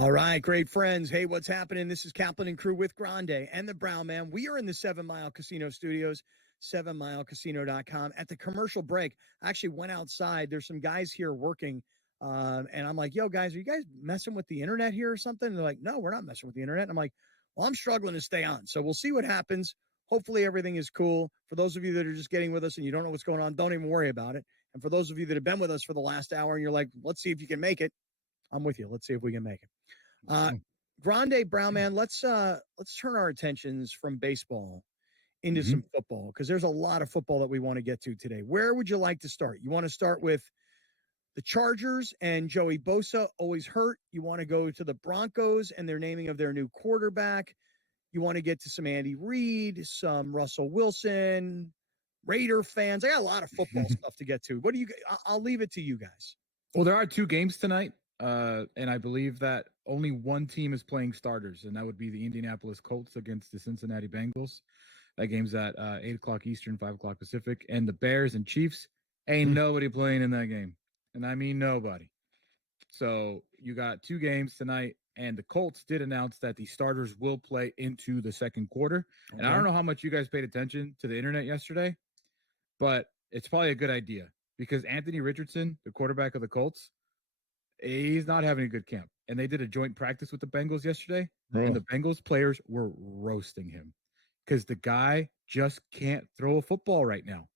All right, great friends. Hey, what's happening? This is Kaplan and Crew with Grande and the Brown Man. We are in the 7 Mile Casino Studios, 7milecasino.com. At the commercial break, I actually went outside. There's some guys here working, and I'm like, yo, guys, are you guys messing with the internet here or something? And they're like, no, we're not messing with the internet. And I'm like, well, I'm struggling to stay on. So we'll see what happens. Hopefully everything is cool. For those of you that are just getting with us and you don't know what's going on, don't even worry about it. And for those of you that have been with us for the last hour and you're like, let's see if you can make it, I'm with you. Let's see if we can make it. Grande, Brown Man, let's turn our attentions from baseball into some football, because there's a lot of football that we want to get to today. Where would you like to start? You want to start with the Chargers and Joey Bosa, always hurt. You want to go to the Broncos and their naming of their new quarterback. You want to get to some Andy Reid, some Russell Wilson, Raider fans. I got a lot of football stuff to get to. What do you? I'll leave it to you guys. Well, there are two games tonight, and I believe that only one team is playing starters, and that would be the Indianapolis Colts against the Cincinnati Bengals. That game's at 8 o'clock Eastern, 5 o'clock Pacific. And the Bears and Chiefs, ain't nobody playing in that game. And I mean nobody. So you got two games tonight, and the Colts did announce that the starters will play into the second quarter. Okay. And I don't know how much you guys paid attention to the internet yesterday, but it's probably a good idea because Anthony Richardson, the quarterback of the Colts, he's not having a good camp. And they did a joint practice with the Bengals yesterday, and the Bengals players were roasting him because the guy just can't throw a football right now.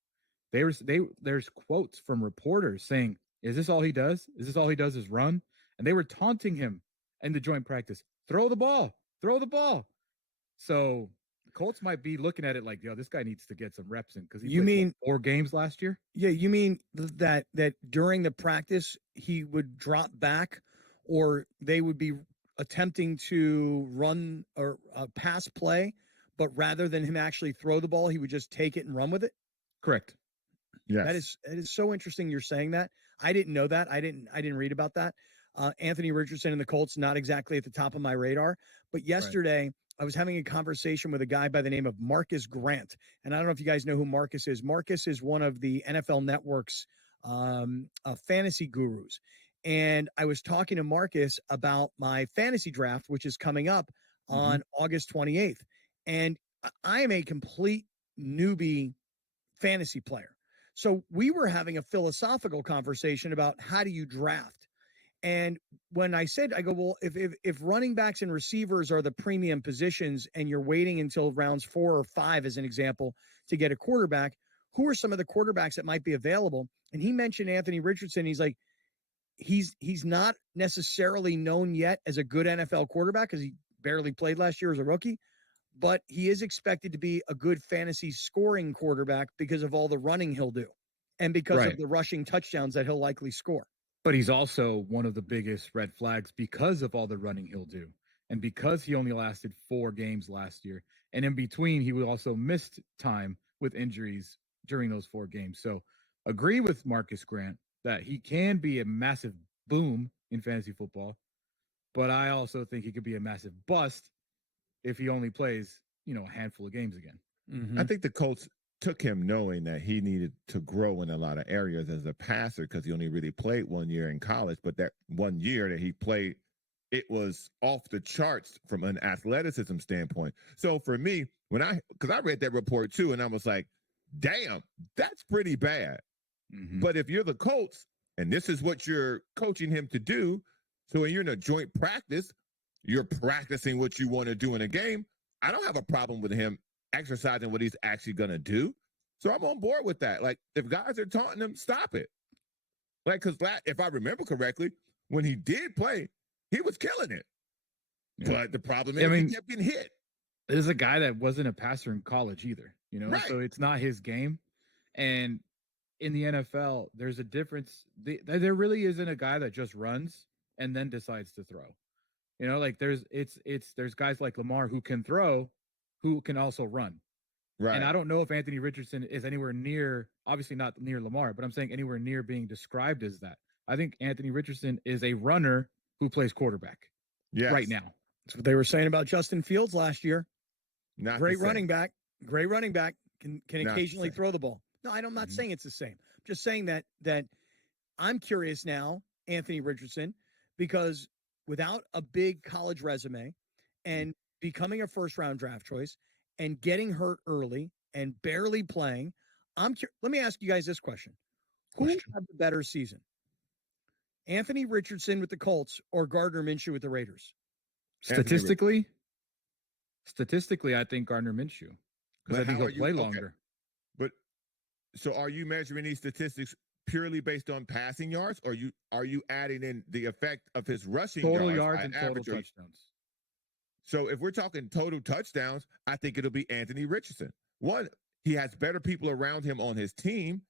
There's quotes from reporters saying, is this all he does? Is this all he does is run? And they were taunting him in the joint practice. Throw the ball. Throw the ball. So the Colts might be looking at it like, yo, this guy needs to get some reps in because he played 4 games last year. Yeah, you mean that during the practice he would drop back, or they would be attempting to run or pass play, but rather than him actually throw the ball, he would just take it and run with it? Correct. Yeah, that is so interesting. You're saying that. I didn't know that. I didn't read about that. Anthony Richardson and the Colts, not exactly at the top of my radar, but yesterday. Right. I was having a conversation with a guy by the name of Marcus Grant. And I don't know if you guys know who Marcus is. Marcus is one of the NFL Network's fantasy gurus. And I was talking to Marcus about my fantasy draft, which is coming up on August 28th. And I am a complete newbie fantasy player. So we were having a philosophical conversation about how do you draft? And when I said, I go, well, if running backs and receivers are the premium positions and you're waiting until rounds 4 or 5, as an example, to get a quarterback, who are some of the quarterbacks that might be available? And he mentioned Anthony Richardson. He's like, he's not necessarily known yet as a good NFL quarterback because he barely played last year as a rookie, but he is expected to be a good fantasy scoring quarterback because of all the running he'll do and because of the rushing touchdowns that he'll likely score. But he's also one of the biggest red flags because of all the running he'll do. And because he only lasted 4 games last year. And in between, he also missed time with injuries during those 4 games. So agree with Marcus Grant that he can be a massive boom in fantasy football. But I also think he could be a massive bust if he only plays, a handful of games again. I think the Colts took him knowing that he needed to grow in a lot of areas as a passer because he only really played 1 year in college. But that 1 year that he played, it was off the charts from an athleticism standpoint. So for me, because I read that report too, and I was like, damn, that's pretty bad. But if you're the Colts and this is what you're coaching him to do, so when you're in a joint practice, you're practicing what you want to do in a game, I don't have a problem with him exercising what he's actually going to do. So I'm on board with that. Like, if guys are taunting him, stop it. Like, because if I remember correctly, when he did play, he was killing it. Yeah. But the problem is he kept getting hit. There's a guy that wasn't a passer in college either, Right. So it's not his game. And in the NFL, there's a difference. There really isn't a guy that just runs and then decides to throw. Like there's guys like Lamar who can throw, who can also run. Right. And I don't know if Anthony Richardson is anywhere near, obviously not near Lamar, but I'm saying anywhere near being described as that. I think Anthony Richardson is a runner who plays quarterback right now. That's what they were saying about Justin Fields last year. Great running back, can occasionally throw the ball. No, I'm not saying it's the same. I'm just saying that I'm curious now, Anthony Richardson, because without a big college resume and becoming a first-round draft choice and getting hurt early and barely playing. Let me ask you guys this question. Who had the better season? Anthony Richardson with the Colts or Gardner Minshew with the Raiders? Statistically, I think Gardner Minshew, because I think he'll play longer. But so are you measuring these statistics purely based on passing yards, or are you adding in the effect of his rushing total yards and total average touchdowns? So if we're talking total touchdowns, I think it'll be Anthony Richardson. One, he has better people around him on his team,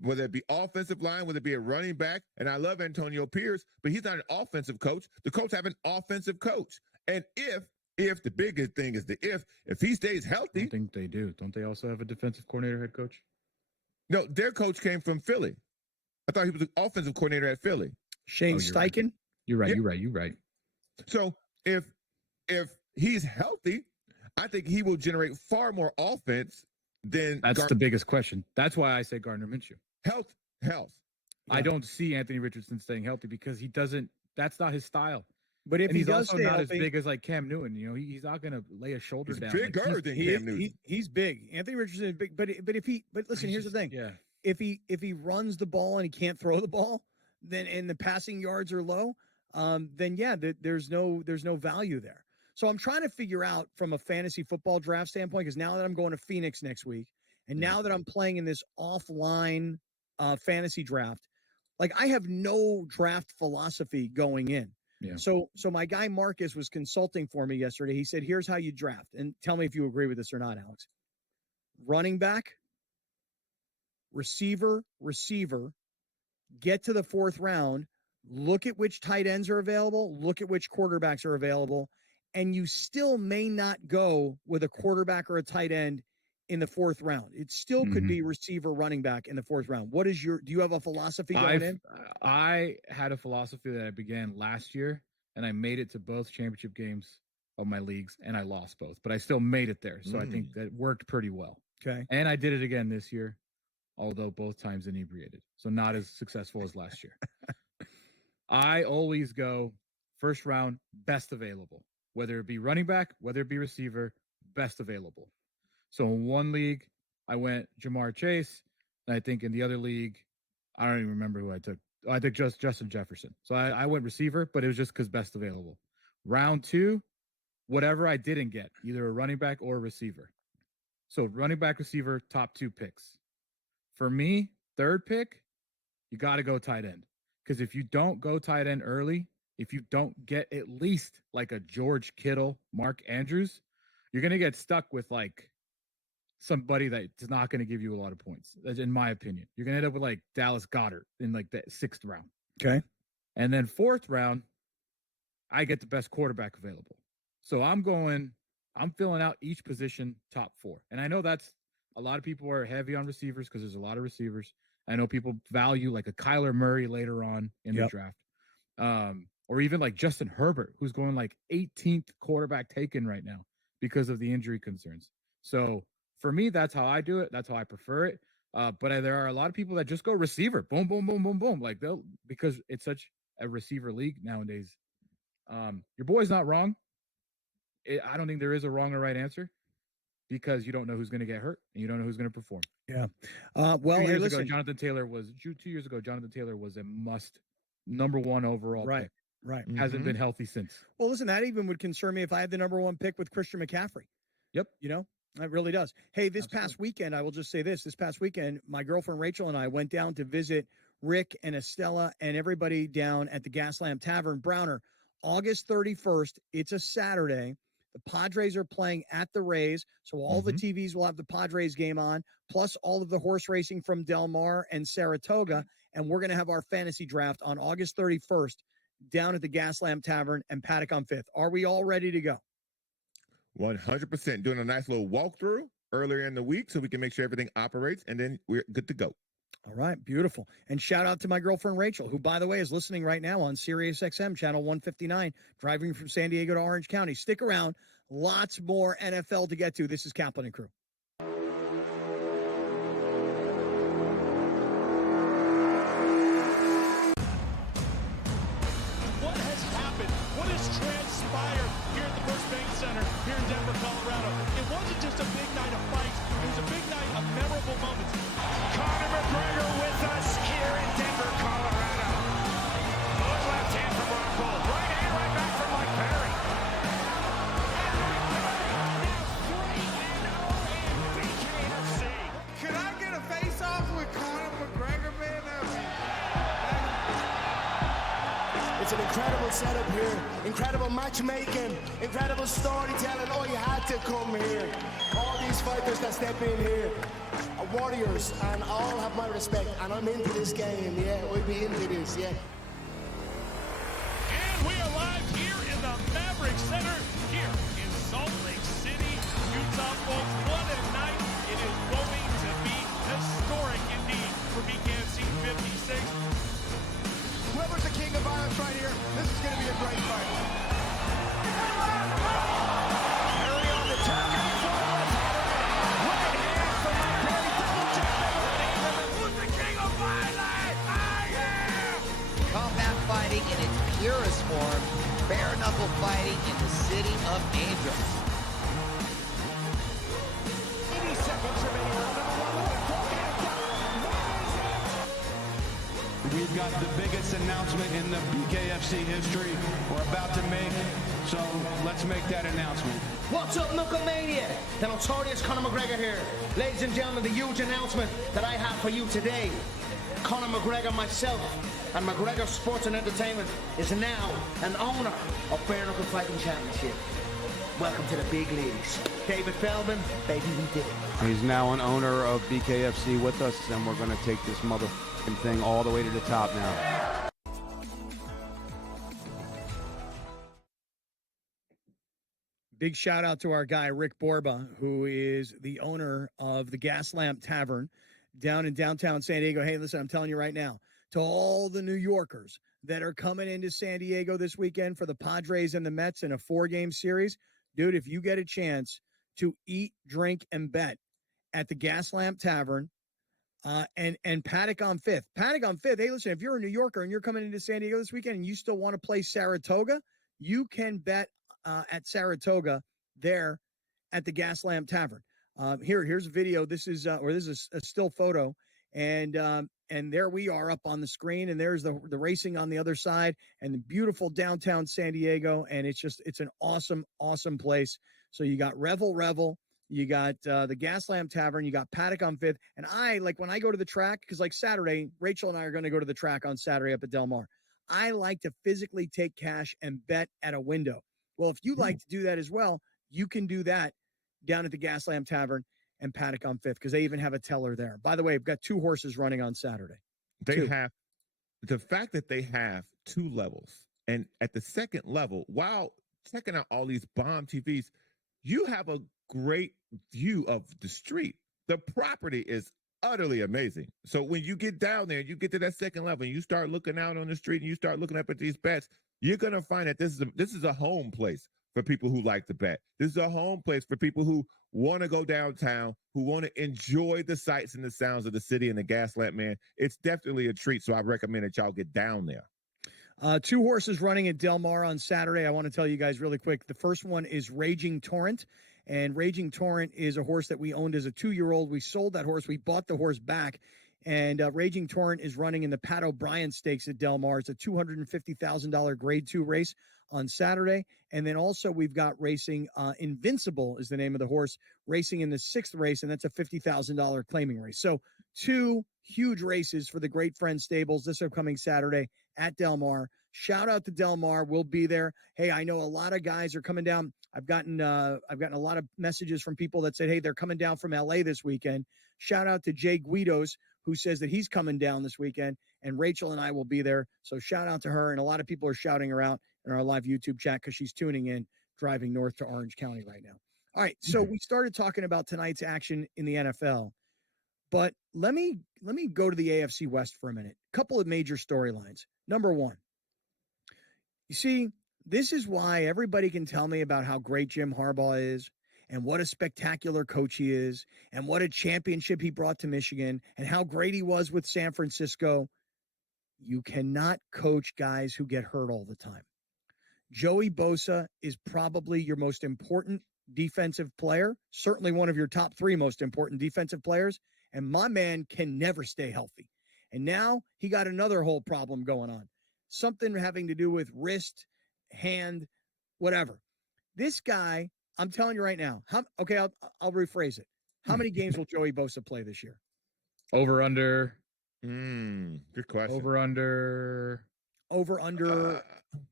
whether it be offensive line, whether it be a running back. And I love Antonio Pierce, but he's not an offensive coach. The Colts have an offensive coach. And if the biggest thing is if he stays healthy. I think they do. Don't they also have a defensive coordinator, head coach? No, their coach came from Philly. I thought he was the offensive coordinator at Philly. Shane Steichen? Right. You're right. So if he's healthy, I think he will generate far more offense than that's the biggest question. That's why I say Gardner Minshew. Health. Yeah. I don't see Anthony Richardson staying healthy because he doesn't. That's not his style. But if he's also not as big as like Cam Newton, he's not going to lay a shoulder down. Bigger than Cam Newton. He's big. Anthony Richardson is big. But listen, here's the thing. Yeah. If he runs the ball and he can't throw the ball, then and the passing yards are low, then there's no value there. So I'm trying to figure out from a fantasy football draft standpoint, because now that I'm going to Phoenix next week, and now that I'm playing in this offline fantasy draft, like I have no draft philosophy going in. Yeah. So my guy Marcus was consulting for me yesterday. He said, here's how you draft. And tell me if you agree with this or not, Alex. Running back, receiver, get to the fourth round, look at which tight ends are available, look at which quarterbacks are available, and you still may not go with a quarterback or a tight end in the fourth round. It still could be receiver, running back in the fourth round. Do you have a philosophy going in? I had a philosophy that I began last year, and I made it to both championship games of my leagues, and I lost both, but I still made it there. So I think that worked pretty well. Okay. And I did it again this year, although both times inebriated. So not as successful as last year. I always go first round, best available, whether it be running back, whether it be receiver, best available. So in one league, I went Jamar Chase. And I think in the other league, I don't even remember who I took. I took just Justin Jefferson. So I went receiver, but it was just because best available. Round 2, whatever I didn't get, either a running back or a receiver. So running back, receiver, top 2 picks. For me, third pick, you got to go tight end. Because if you don't go tight end early, if you don't get at least like a George Kittle, Mark Andrews, you're going to get stuck with like somebody that's not going to give you a lot of points. That's in my opinion. You're going to end up with like Dallas Goedert in like the 6th round. Okay. And then 4th round, I get the best quarterback available. So I'm filling out each position top 4. And I know that's a lot of people are heavy on receivers because there's a lot of receivers. I know people value like a Kyler Murray later on in the draft. Or even like Justin Herbert, who's going like 18th quarterback taken right now because of the injury concerns. So for me, that's how I do it. That's how I prefer it. But there are a lot of people that just go receiver. Boom, boom, boom, boom, boom. Like because it's such a receiver league nowadays. Your boy's not wrong. I don't think there is a wrong or right answer because you don't know who's going to get hurt and you don't know who's going to perform. Yeah. Well, 2 years ago, Jonathan Taylor was a must number 1 overall pick. Right. Hasn't been healthy since. Well, listen, that even would concern me if I had the number 1 pick with Christian McCaffrey. Yep. It really does. Hey, past weekend, I will just say this past weekend, my girlfriend Rachel and I went down to visit Rick and Estella and everybody down at the Gaslamp Tavern, Browner, August 31st. It's a Saturday. The Padres are playing at the Rays, so all the TVs will have the Padres game on, plus all of the horse racing from Del Mar and Saratoga, and we're going to have our fantasy draft on August 31st down at the Gaslamp Tavern and Paddock on 5th. Are we all ready to go? 100%. Doing a nice little walkthrough earlier in the week so we can make sure everything operates, and then we're good to go. All right, beautiful. And shout out to my girlfriend Rachel, who, by the way, is listening right now on Sirius XM, channel 159, driving from San Diego to Orange County. Stick around. Lots more NFL to get to. This is Kaplan and Crew. What has happened Denver, Colorado. It wasn't just a big night of fights. It was a big night of memorable moments. Conor McGregor with us here in Denver, Colorado. Good left hand from Rockhold. Right hand right back from Mike Perry. Now 3-0 in BKFC. Could I get a face-off with Conor McGregor, man? It's an incredible setup here, incredible matchmaking, incredible storytelling. Oh, you had to come here. All these fighters that step in here are warriors, and all have my respect. And I'm into this game, yeah. We'll be into this, yeah. And we are live here in the Maverick Center here in Salt Lake City, Utah, folks. What a night. It is going to be historic indeed for BKFC 56. Whoever's the king of violence right here, this is going to be a great fight. Perry on the turn. Right hand from Mike Perry. Double jab. Who's the king of violence? I am! Combat fighting in its purest form, bare knuckle fighting in the city of angels. 80 seconds remaining. We've got the biggest announcement in the BKFC history we're about to make, so let's make that announcement. What's up, Knucklemania? The notorious Conor McGregor here. Ladies and gentlemen, the huge announcement that I have for you today. Conor McGregor, myself, and McGregor Sports and Entertainment is now an owner of Bare Knuckle Fighting Championship. Welcome to the big leagues. David Feldman, baby, we did it. He's now an owner of BKFC with us, and we're going to take this motherfucking thing all the way to the top now. Big shout out to our guy, Rick Borba, who is the owner of the Gas Lamp Tavern down in downtown San Diego. Hey, listen, I'm telling you right now, to all the New Yorkers that are coming into San Diego this weekend for the Padres and the Mets in a 4-game series, dude, if you get a chance to eat, drink, and bet at the Gas Lamp Tavern and Paddock on 5th. Paddock on 5th, hey, listen, if you're a New Yorker and you're coming into San Diego this weekend and you still want to play Saratoga, you can bet at Saratoga there at the Gas Lamp Tavern. Here's a video. This is a still photo, and there we are up on the screen, and there's the racing on the other side, and the beautiful downtown San Diego, and it's an awesome place. So you got Revel, you got the Gas Lamp Tavern, you got Paddock on 5th, and I like when I go to the track, because like Saturday, Rachel and I are going to go to the track on Saturday up at Del Mar. I like to physically take cash and bet at a window. Well, if you like to do that as well, you can do that down at the Gas Lamp Tavern and Paddock on 5th, because they even have a teller there. By the way, we've got 2 horses running on Saturday. They have the fact that they have 2 levels, and at the second level, while checking out all these bomb TVs, you have a great view of the street. The property is utterly amazing. So when you get down there, you get to that second level, and you start looking out on the street, and you start looking up at these bets, you're gonna find that this is a home place for people who like to bet. This is a home place for people who want to go downtown, who want to enjoy the sights and the sounds of the city and the Gas Lamp, man. It's definitely a treat, so I recommend that y'all get down there. 2 horses running at Del Mar on Saturday. I want to tell you guys really quick. The first one is Raging Torrent, and Raging Torrent is a horse that we owned as a 2-year-old. We sold that horse. We bought the horse back, and Raging Torrent is running in the Pat O'Brien Stakes at Del Mar. It's a $250,000 Grade 2 race on Saturday. And then also we've got racing Invincible is the name of the horse, racing in the 6th race, and that's a $50,000 claiming race. So 2 huge races for the Great Friend Stables this upcoming Saturday at Del Mar. Shout out to Del Mar. We'll be there. Hey, I know a lot of guys are coming down. I've gotten a lot of messages from people that said, hey, they're coming down from LA this weekend. Shout out to Jay Guidos, who says that he's coming down this weekend, and Rachel and I will be there. So shout out to her. And a lot of people are shouting her out in our live YouTube chat because she's tuning in, driving north to Orange County right now. All right. So we started talking about tonight's action in the NFL, but let me go to the AFC West for a minute. A couple of major storylines. Number one, you see, this is why everybody can tell me about how great Jim Harbaugh is and what a spectacular coach he is and what a championship he brought to Michigan and how great he was with San Francisco. You cannot coach guys who get hurt all the time. Joey Bosa is probably your most important defensive player, certainly one of your top 3 most important defensive players, and my man can never stay healthy. And now he got another whole problem going on. Something having to do with wrist, hand, whatever. This guy, I'm telling you right now, I'll rephrase it. How many games will Joey Bosa play this year? Over under. Good question. Over under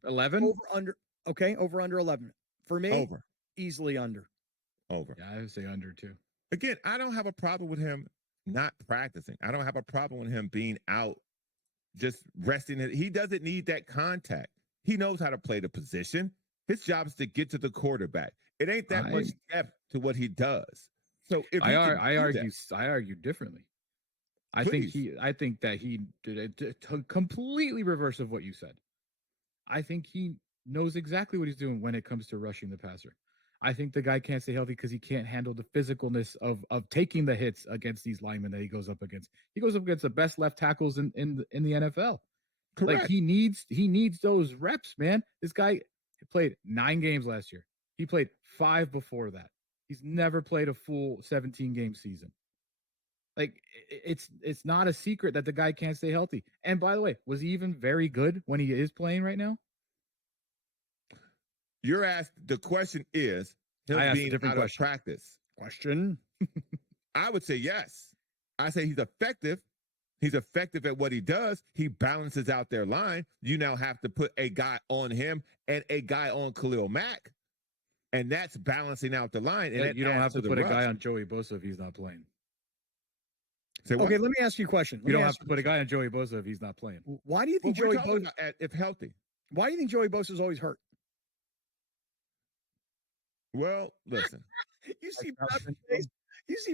11. Over under 11. For me, over. Easily under. Over. Yeah, I would say under too. Again, I don't have a problem with him not practicing. I don't have a problem with him being out, just resting. He doesn't need that contact. He knows how to play the position. His job is to get to the quarterback. It ain't that much depth to what he does. So if I argue differently. I Please. think that he did a completely reverse of what you said. I think he knows exactly what he's doing when it comes to rushing the passer. I think the guy can't stay healthy because he can't handle the physicalness of taking the hits against these linemen that he goes up against. He goes up against the best left tackles in the NFL. Correct. Like he needs those reps, man. This guy played 9 games last year. He played 5 before that. He's never played a full 17-game season. Like it's not a secret that the guy can't stay healthy. And by the way, was he even very good when he is playing right now? You're asked. The question is him being out of practice. Question. I would say yes. I say he's effective. He's effective at what he does. He balances out their line. You now have to put a guy on him and a guy on Khalil Mack, and that's balancing out the line. And you don't have to put a guy on Joey Bosa if he's not playing. Okay, let me ask you a question. You don't have to put a guy on Joey Bosa if he's not playing. Why do you think Joey Bosa, if healthy? Why do you think Joey Bosa is always hurt? Well, listen. You see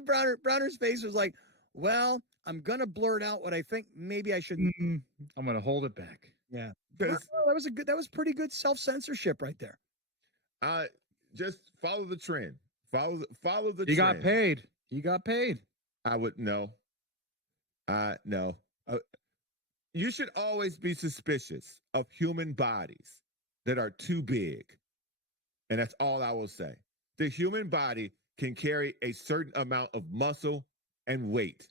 Browner's face was like, well, I'm gonna blurt out what I think maybe I shouldn't. I'm gonna hold it back. Yeah, that was pretty good self-censorship right there. Just follow the trend. Follow the trend. He got paid. I would no. No. You should always be suspicious of human bodies that are too big. And that's all I will say. The human body can carry a certain amount of muscle and weight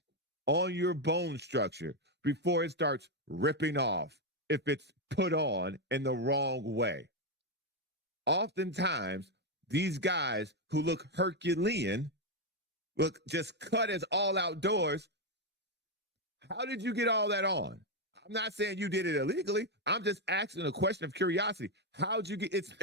on your bone structure before it starts ripping off if it's put on in the wrong way. Oftentimes, these guys who look Herculean, look just cut as all outdoors. How did you get all that on? I'm not saying you did it illegally. I'm just asking a question of curiosity. How'd you get it's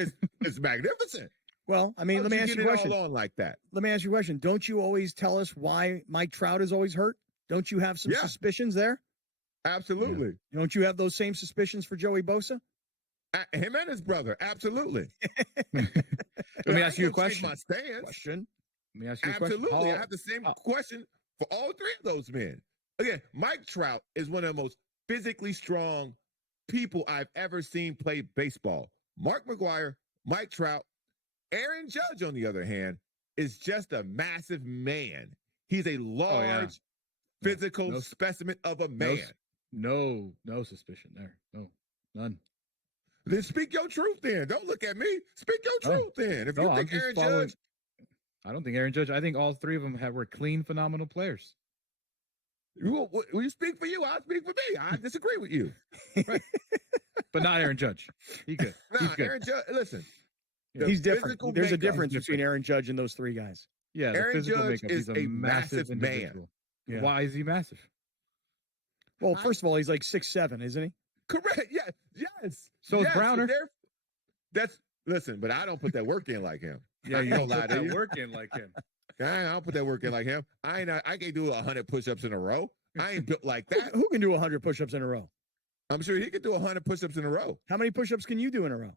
magnificent. Well, I mean, let me ask you a question. All on like that? Let me ask you a question. Don't you always tell us why Mike Trout is always hurt? Don't you have some suspicions there? Absolutely. Yeah. Don't you have those same suspicions for Joey Bosa? Him and his brother. Absolutely. Let me ask you a question. My stance. Let me ask you a question. Absolutely. I have the same question for all 3 of those men. Again, Mike Trout is one of the most physically strong people I've ever seen play baseball. Mark McGwire, Mike Trout, Aaron Judge, on the other hand, is just a massive man. He's a large, physical specimen of a man. No suspicion there. No, none. Then speak your truth then. Don't look at me. Speak your truth then. If you think Aaron Judge. I don't think Aaron Judge. I think all 3 of them were clean, phenomenal players. Will you speak for you? I'll speak for me. I disagree with you. Right. But not Aaron Judge. He's good. He's good. Aaron Judge, listen. He's different. There's a difference between Aaron Judge and those 3 guys. Yeah, Aaron Judge is a massive man. Yeah. Why is he massive? Well, first of all, he's like 6'7", isn't he? Correct. Yes. So is Browner. Listen, but I don't put that work in like him. Yeah, you don't put that work in like him. I don't put that work in like him. I can't do 100 push-ups in a row. I ain't built like that. Who can do 100 push-ups in a row? I'm sure he can do 100 push-ups in a row. How many push-ups can you do in a row?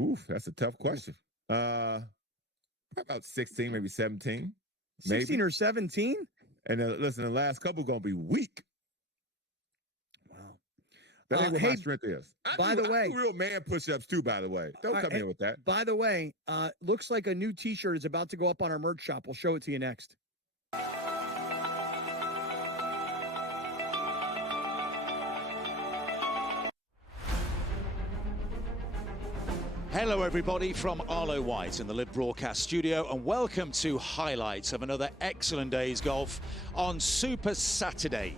Oof, that's a tough question. About 16, maybe 17. 16 or 17? And listen, the last couple going to be weak. Wow. That ain't what my strength is. I do real man push-ups too, by the way. Don't come in with that. By the way, looks like a new T-shirt is about to go up on our merch shop. We'll show it to you next. Hello everybody from Arlo White in the Live Broadcast Studio, and welcome to highlights of another excellent day's golf on Super Saturday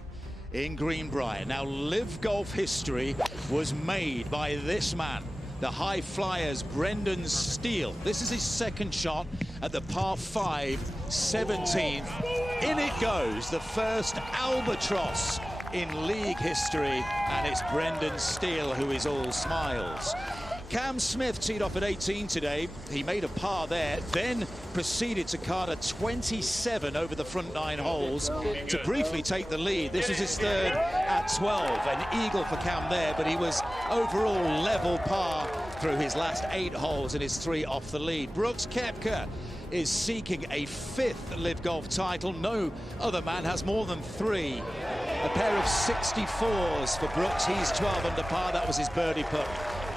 in Greenbrier. Now, Live Golf history was made by this man, the high flyers Brendan Steele. This is his second shot at the par 5 17th. In it goes, the first albatross in league history, and it's Brendan Steele who is all smiles. Cam Smith teed off at 18 today. He made a par there, then proceeded to card a 27 over the front 9 holes to briefly take the lead. This was his third at 12, an eagle for Cam there, but he was overall level par through his last 8 holes and his 3 off the lead. Brooks Koepka is seeking a 5th Live Golf title. No other man has more than 3. A pair of 64s for Brooks. He's 12 under par. That was his birdie putt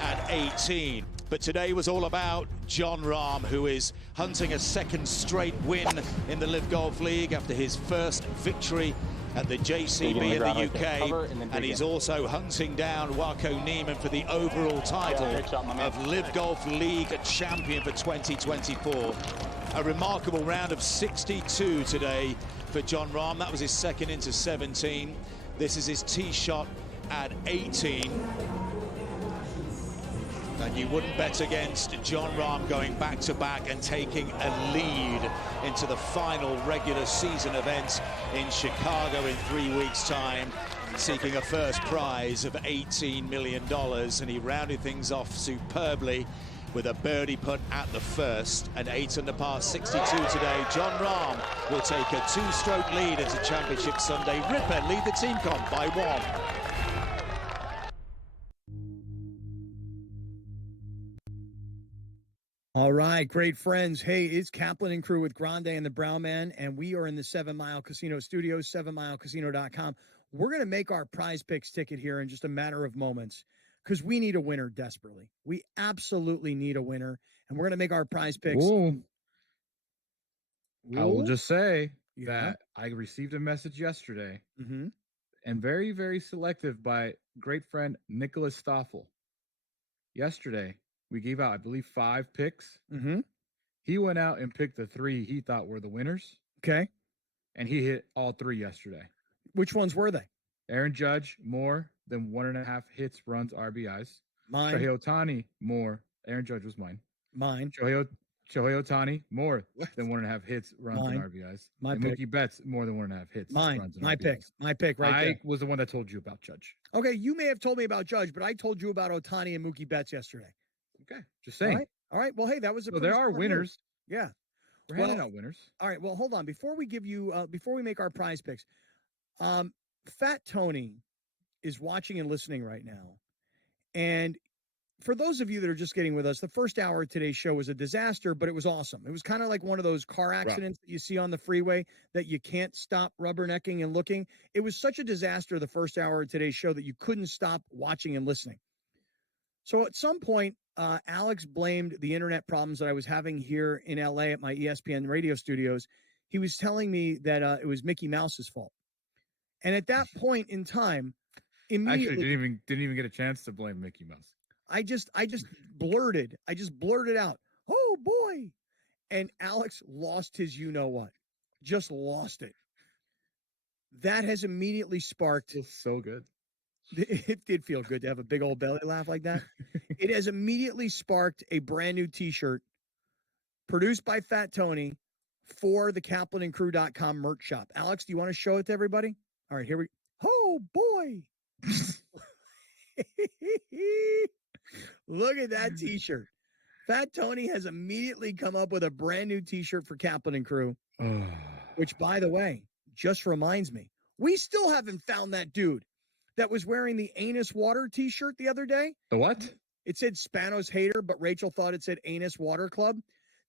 at 18. But today was all about Jon Rahm, who is hunting a second straight win in the Live Golf League after his first victory at the JCB in the UK, and he's also hunting down Wako Niemann for the overall title of Live Golf League champion for 2024. A remarkable round of 62 today for Jon Rahm. That was his second into 17. This is his tee shot at 18. And you wouldn't bet against Jon Rahm going back-to-back and taking a lead into the final regular season event in Chicago in 3 weeks' time, seeking a first prize of $18 million. And he rounded things off superbly with a birdie putt at the first, an 8 under par 62 today. Jon Rahm will take a 2-stroke lead into Championship Sunday. Ripper lead the team comp by 1. All right, great friends. Hey, it's Kaplan and Crew with Grande and the Brown Man, and we are in the 7 Mile Casino Studios, 7milecasino.com. We're going to make our prize picks ticket here in just a matter of moments because we need a winner desperately. We absolutely need a winner, and we're going to make our prize picks. Ooh. I will just say that I received a message yesterday, and very, very selective by great friend Nicholas Stoffel. Yesterday, we gave out, I believe, 5 picks. He went out and picked the 3 he thought were the winners. Okay. And he hit all 3 yesterday. Which ones were they? Aaron Judge, more than 1.5 hits, runs, RBIs. Mine. Shohei Ohtani, more. Aaron Judge was mine. Mine. Shohei Ohtani, more than 1.5 hits, runs, and RBIs. My and pick. Mookie Betts, more than 1.5 hits, Mine. runs, and My RBIs. pick. My pick right there. I was the one that told you about Judge. Okay, you may have told me about Judge, but I told you about Ohtani and Mookie Betts yesterday. Okay, just saying. All right. Well, hey, that was a. So there are winners. Yeah. We're handing out winners. All right. Well, hold on. Before we give you, before we make our prize picks, Fat Tony is watching and listening right now, and for those of you that are just getting with us, the first hour of today's show was a disaster, but it was awesome. It was kind of like one of those car accidents that you see on the freeway that you can't stop rubbernecking and looking. It was such a disaster the first hour of today's show that you couldn't stop watching and listening. So at some point, Alex blamed the internet problems that I was having here in LA at my ESPN radio studios. He was telling me that it was Mickey Mouse's fault. And at that point in time, immediately, actually didn't even get a chance to blame Mickey Mouse. I just blurted out, "Oh boy." And Alex lost his you-know-what. Just lost it. That has immediately sparked. It's so good. It did feel good to have a big old belly laugh like that. It has immediately sparked a brand new t-shirt produced by Fat Tony for the KaplanandCrew.com merch shop. Alex, do you want to show it to everybody? All right, here we go. Oh boy. Look at that t-shirt. Fat Tony has immediately come up with a brand new t-shirt for Kaplan and Crew, which, by the way, just reminds me, we still haven't found that dude that was wearing the Anus Water t-shirt the other day. The what? It said Spanos Hater, but Rachel thought it said Anus Water Club.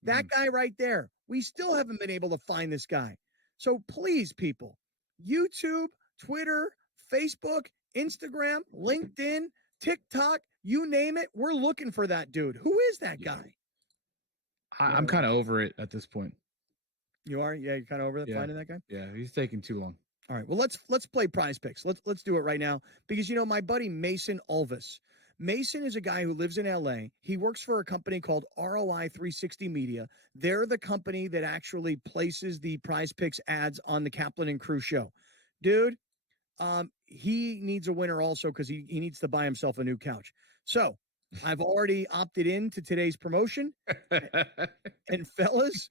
That guy right there. We still haven't been able to find this guy. So please, people, YouTube, Twitter, Facebook, Instagram, LinkedIn, TikTok, you name it, we're looking for that dude. Who is that guy? I'm kind of over it at this point. You are? Yeah, you're kind of over finding that guy? Yeah, he's taking too long. All right. Well, let's play prize picks. Let's do it right now because, you know, my buddy Mason Ulvis Mason is a guy who lives in LA. He works for a company called ROI 360 Media. They're the company that actually places the Prize Picks ads on the Kaplan and Crew show. Dude, he needs a winner also because he needs to buy himself a new couch. So I've already opted in to today's promotion. And fellas,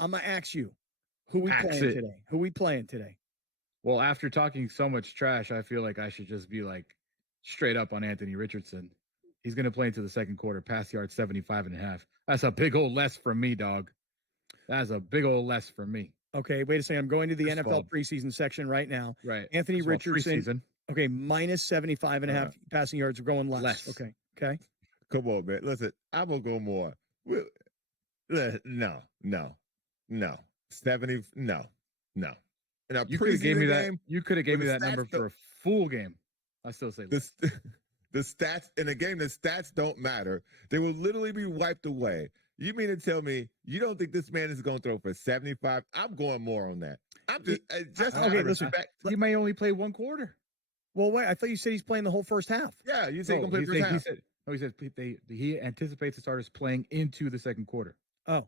I'm going to ask you, who we playing today? Well, after talking so much trash, I feel like I should just be like straight up on Anthony Richardson. He's going to play into the second quarter, pass yard 75.5. That's a big old less from me, dog. That's a big old less from me. Okay, wait a second. I'm going to the NFL preseason section right now. Right. Anthony Richardson. Okay, minus 75.5 passing yards. We're going less. Okay. Come on, man. Listen, I'm going to go more. No. 70, no. In you could have gave me that. You could have gave me that number for a full game. I still say the stats in a game. The stats don't matter. They will literally be wiped away. You mean to tell me you don't think this man is going to throw for 75? I'm going more on that. I'm just okay. Listen, he may only play one quarter. Well, wait. I thought you said he's playing the whole first half. Yeah, you said he's going to play the first half. He said he anticipates the starters playing into the second quarter. Oh.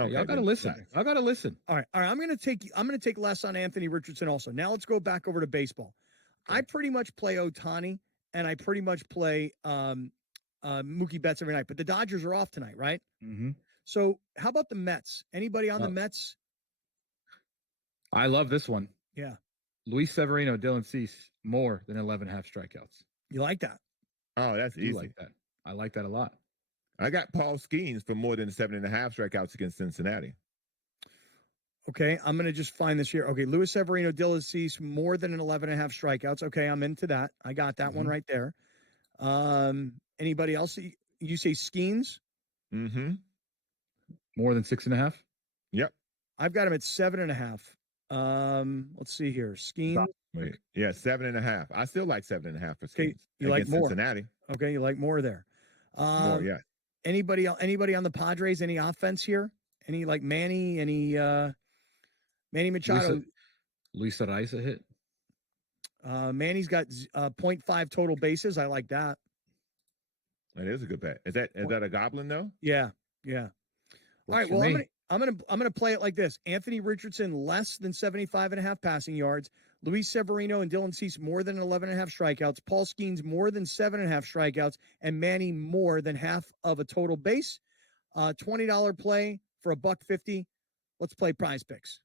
Okay, y'all gotta listen. I gotta listen. All right. I'm gonna take less on Anthony Richardson also. Now let's go back over to baseball. Okay. I pretty much play Ohtani and I pretty much play Mookie Betts every night. But the Dodgers are off tonight, right? Mm-hmm. So how about the Mets? Anybody on the Mets? I love this one. Yeah. Luis Severino, Dylan Cease, more than 11.5 strikeouts. You like that? Oh, that's easy. Like that. I like that a lot. I got Paul Skeens for more than 7.5 strikeouts against Cincinnati. Okay, I'm going to just find this here. Okay, Luis Severino, Dylan Cease, more than an 11.5 strikeouts. Okay, I'm into that. I got that one right there. Anybody else? You say Skeens? Mm-hmm. More than 6.5? Yep. I've got him at 7.5. Let's see here. Skeens. Wait. Yeah, 7.5. I still like 7.5 for Skeens. Okay, you like more. Cincinnati. Okay, you like more there. More, yeah. Anybody on the Padres? Any offense here? Any like Manny? Any Manny Machado? Luis Araiza hit. Manny's got 0.5 total bases. I like that. That is a good bet. Is that a goblin though? Yeah. All right. Well, I'm gonna play it like this: Anthony Richardson less than 75.5 passing yards. Luis Severino and Dylan Cease more than 11.5 strikeouts. Paul Skeens more than 7.5 strikeouts, and Manny more than half of a total base. $20 play for $1.50. Let's play Prize Picks.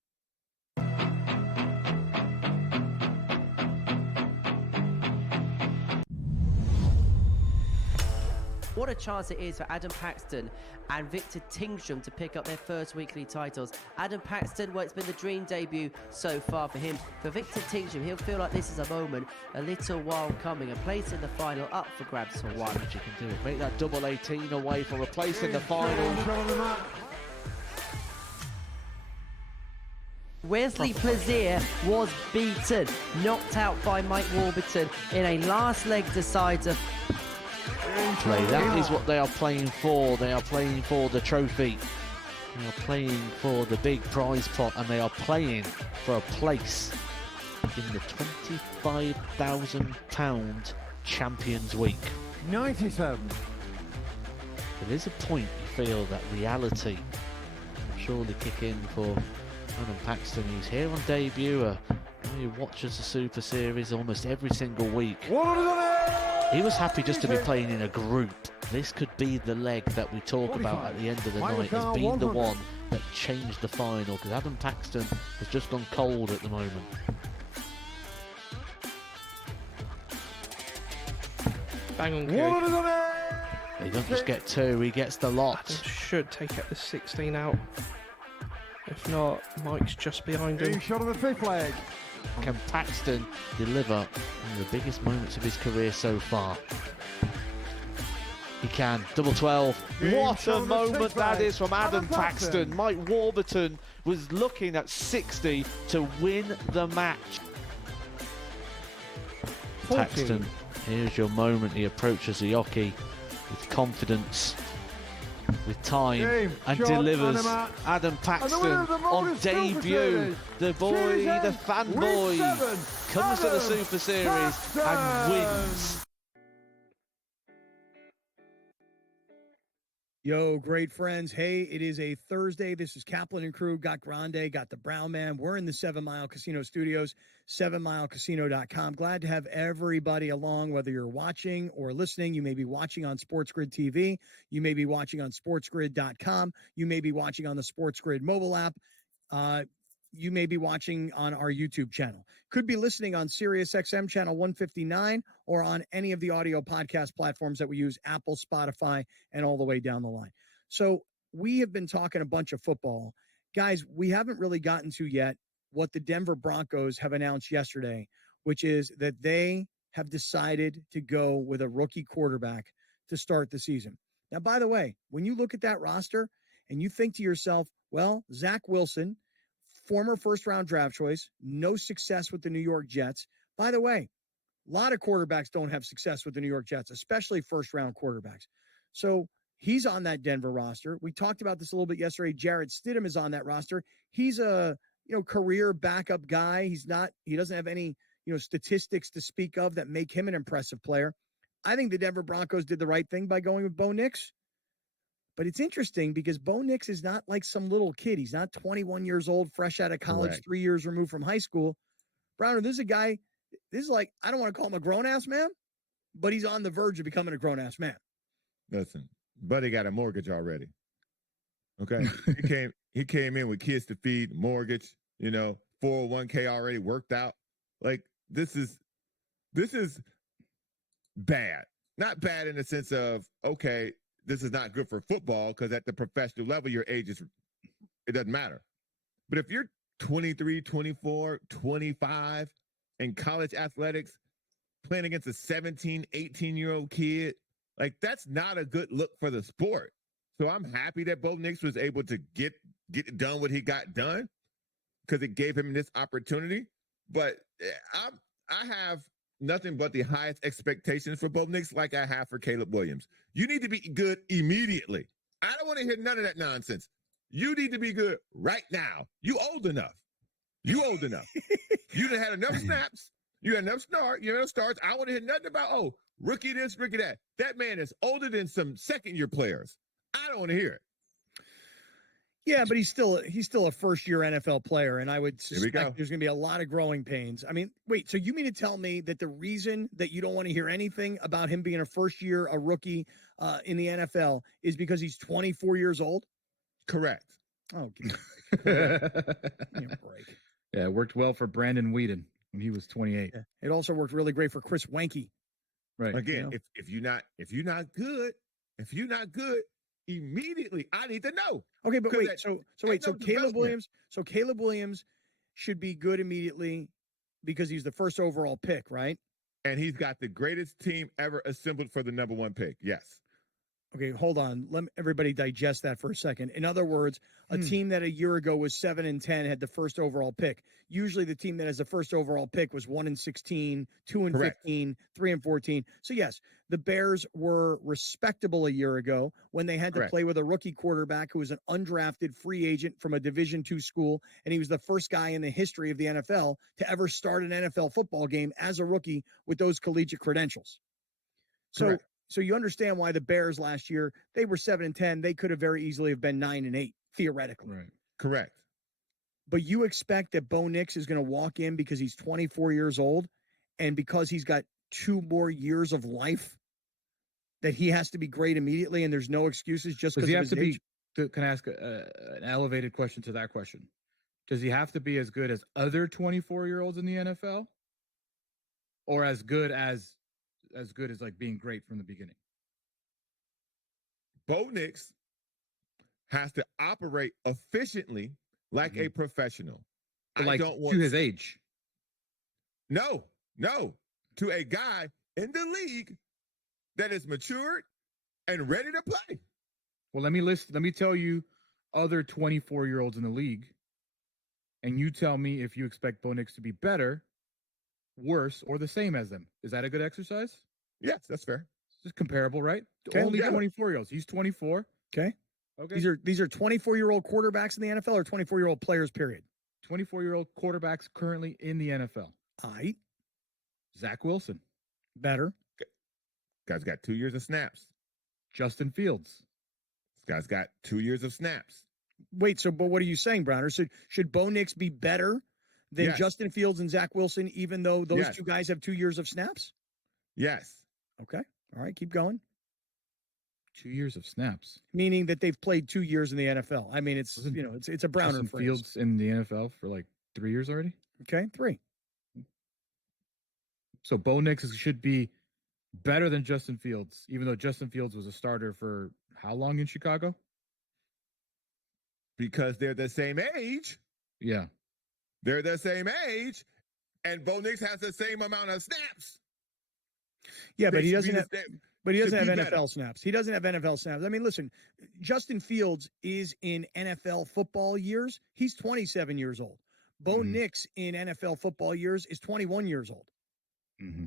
What a chance it is for Adam Paxton and Victor Tingstrom to pick up their first weekly titles. Adam Paxton, well, it's been the dream debut so far for him. For Victor Tingstrom, he'll feel like this is a moment, a little while coming. A place in the final up for grabs for one. You can do it. Make that double 18 away for a place in the final. Wesley Plaisir was beaten, knocked out by Mike Warburton in a last leg decider. That is what they are playing for. They are playing for the trophy. They are playing for the big prize pot, and they are playing for a place in the £25,000 Champions Week. 97. There is a point you feel that reality will surely kick in for Adam Paxton. He's here on debut. He watches the Super Series almost every single week. He was happy just to be playing in a group. This could be the leg that we talk about at the end of the night as being the one that changed the final, because Adam Paxton has just gone cold at the moment. Bang on cue. He doesn't just get two, he gets the lot. Adam should take out the 16 out. If not, Mike's just behind him. Shot on the fifth leg. Can Paxton deliver one of the biggest moments of his career so far? He can. Double 12. What a moment that is from Adam Paxton. Mike Warburton was looking at 60 to win the match. 14. Paxton, here's your moment. He approaches the hockey with confidence, with time, and delivers. Adam Paxton on debut. The boy, the fanboy, comes to the Super Series and wins. Yo, great friends. Hey, it is a Thursday. This is Kaplan and Crew. Got Grande, got the Brown Man. We're in the 7 Mile Casino Studios, 7milecasino.com. Glad to have everybody along, whether you're watching or listening. You may be watching on SportsGrid TV. You may be watching on SportsGrid.com. You may be watching on the SportsGrid mobile app. You may be watching on our YouTube channel. Could be listening on Sirius XM channel 159 or on any of the audio podcast platforms that we use, Apple, Spotify, and all the way down the line. So we have been talking a bunch of football. Guys, we haven't really gotten to yet what the Denver Broncos have announced yesterday, which is that they have decided to go with a rookie quarterback to start the season. Now, by the way, when you look at that roster and you think to yourself, well, Zach Wilson, former first-round draft choice, no success with the New York Jets. By the way, a lot of quarterbacks don't have success with the New York Jets, especially first-round quarterbacks. So he's on that Denver roster. We talked about this a little bit yesterday. Jarrett Stidham is on that roster. He's a career backup guy. He doesn't have any statistics to speak of that make him an impressive player. I think the Denver Broncos did the right thing by going with Bo Nix. But it's interesting because Bo Nix is not like some little kid. He's not 21 years old, fresh out of college, Correct. 3 years removed from high school. Browner, this is a guy, this is like, I don't want to call him a grown-ass man, but he's on the verge of becoming a grown-ass man. Listen, buddy got a mortgage already. Okay? he came in with kids to feed, mortgage, 401k already worked out. Like, this is bad. Not bad in the sense of, okay, this is not good for football because at the professional level, your age it doesn't matter. But if you're 23, 24, 25 in college athletics, playing against a 17, 18-year-old kid, like that's not a good look for the sport. So I'm happy that Bo Nix was able to get done what he got done because it gave him this opportunity. But I have nothing but the highest expectations for Bo Nix like I have for Caleb Williams. You need to be good immediately. I don't want to hear none of that nonsense. You need to be good right now. You old enough. You done had enough snaps. You had enough starts. I want to hear nothing about, rookie this, rookie that. That man is older than some second-year players. I don't want to hear it. Yeah, but he's still a first-year NFL player, and I would suspect there's going to be a lot of growing pains. I mean, wait, so you mean to tell me that the reason that you don't want to hear anything about him being a rookie in the NFL is because he's 24 years old? Correct. Oh, give me a break. Yeah, it worked well for Brandon Whedon when he was 28. Yeah. It also worked really great for Chris Wenke. Right. Again, if you're not good, immediately I need to know. Okay, but wait. So Caleb Williams should be good immediately because he's the first overall pick, right? And he's got the greatest team ever assembled for the number one pick. Yes. Okay, hold on. Let everybody digest that for a second. In other words, a team that a year ago was 7-10 had the first overall pick. Usually the team that has the first overall pick was 1-16, 2-15, 3-14. So yes, the Bears were respectable a year ago when they had to play with a rookie quarterback who was an undrafted free agent from a Division II school, and he was the first guy in the history of the NFL to ever start an NFL football game as a rookie with those collegiate credentials. So you understand why the Bears last year, they were 7-10. They could have very easily have been 9-8, theoretically. Right. Correct. But you expect that Bo Nix is going to walk in because he's 24 years old and because he's got 2 more years of life, that he has to be great immediately and there's no excuses just because of his age? Can I ask an elevated question to that question? Does he have to be as good as other 24-year-olds in the NFL? Or as good as like being great from the beginning? Bo Nix has to operate efficiently like a professional. But to his age. No. To a guy in the league that is matured and ready to play. Well, let me tell you other 24-year-olds in the league, and you tell me if you expect Bo Nix to be better, worse, or the same as them. Is that a good exercise? Yes, that's fair. It's just comparable, right? Okay, Only 24-year-olds. He's 24. Okay. These are 24-year-old quarterbacks in the NFL or 24-year-old players, period? 24-year-old quarterbacks currently in the NFL. All right. Zach Wilson. Better. Guy's got 2 years of snaps. Justin Fields. This guy's got 2 years of snaps. Wait, but what are you saying, Browner? Should Bo Nix be better than Yes. Justin Fields and Zach Wilson, even though those Yes. two guys have 2 years of snaps? Yes. Okay. All right, keep going. 2 years of snaps. Meaning that they've played 2 years in the NFL. I mean, it's a Browner Justin phrase. Fields in the NFL for like 3 years already. Okay, 3. So Bo Nix should be better than Justin Fields, even though Justin Fields was a starter for how long in Chicago? Because they're the same age. Yeah. They're the same age, and Bo Nix has the same amount of snaps. Yeah, but They he should doesn't be have. the same- But he doesn't have should be NFL better. snaps. He doesn't have NFL snaps. I mean, listen, Justin Fields is in NFL football years. He's 27 years old. Bo Nix in NFL football years is 21 years old. Mm-hmm.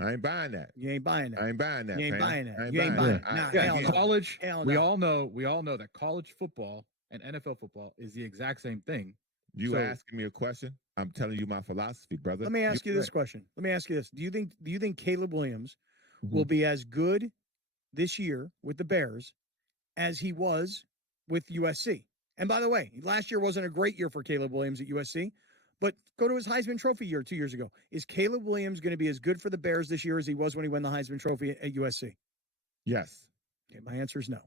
I ain't buying that. You ain't buying that. I ain't buying that. You ain't man. buying that. I ain't You ain't buying buying that. it. Nah, I- hell again, no. College. Hell We no. all know that college football and NFL football is the exact same thing. You So- asking me a question? I'm telling you my philosophy, brother. Let me ask you this right. question. Let me ask you this. Do you think Caleb Williams Mm-hmm. will be as good this year with the Bears as he was with USC? And by the way, last year wasn't a great year for Caleb Williams at USC, but go to his Heisman Trophy year 2 years ago. Is Caleb Williams going to be as good for the Bears this year as he was when he won the Heisman Trophy at USC? Yes. Okay, my answer is no.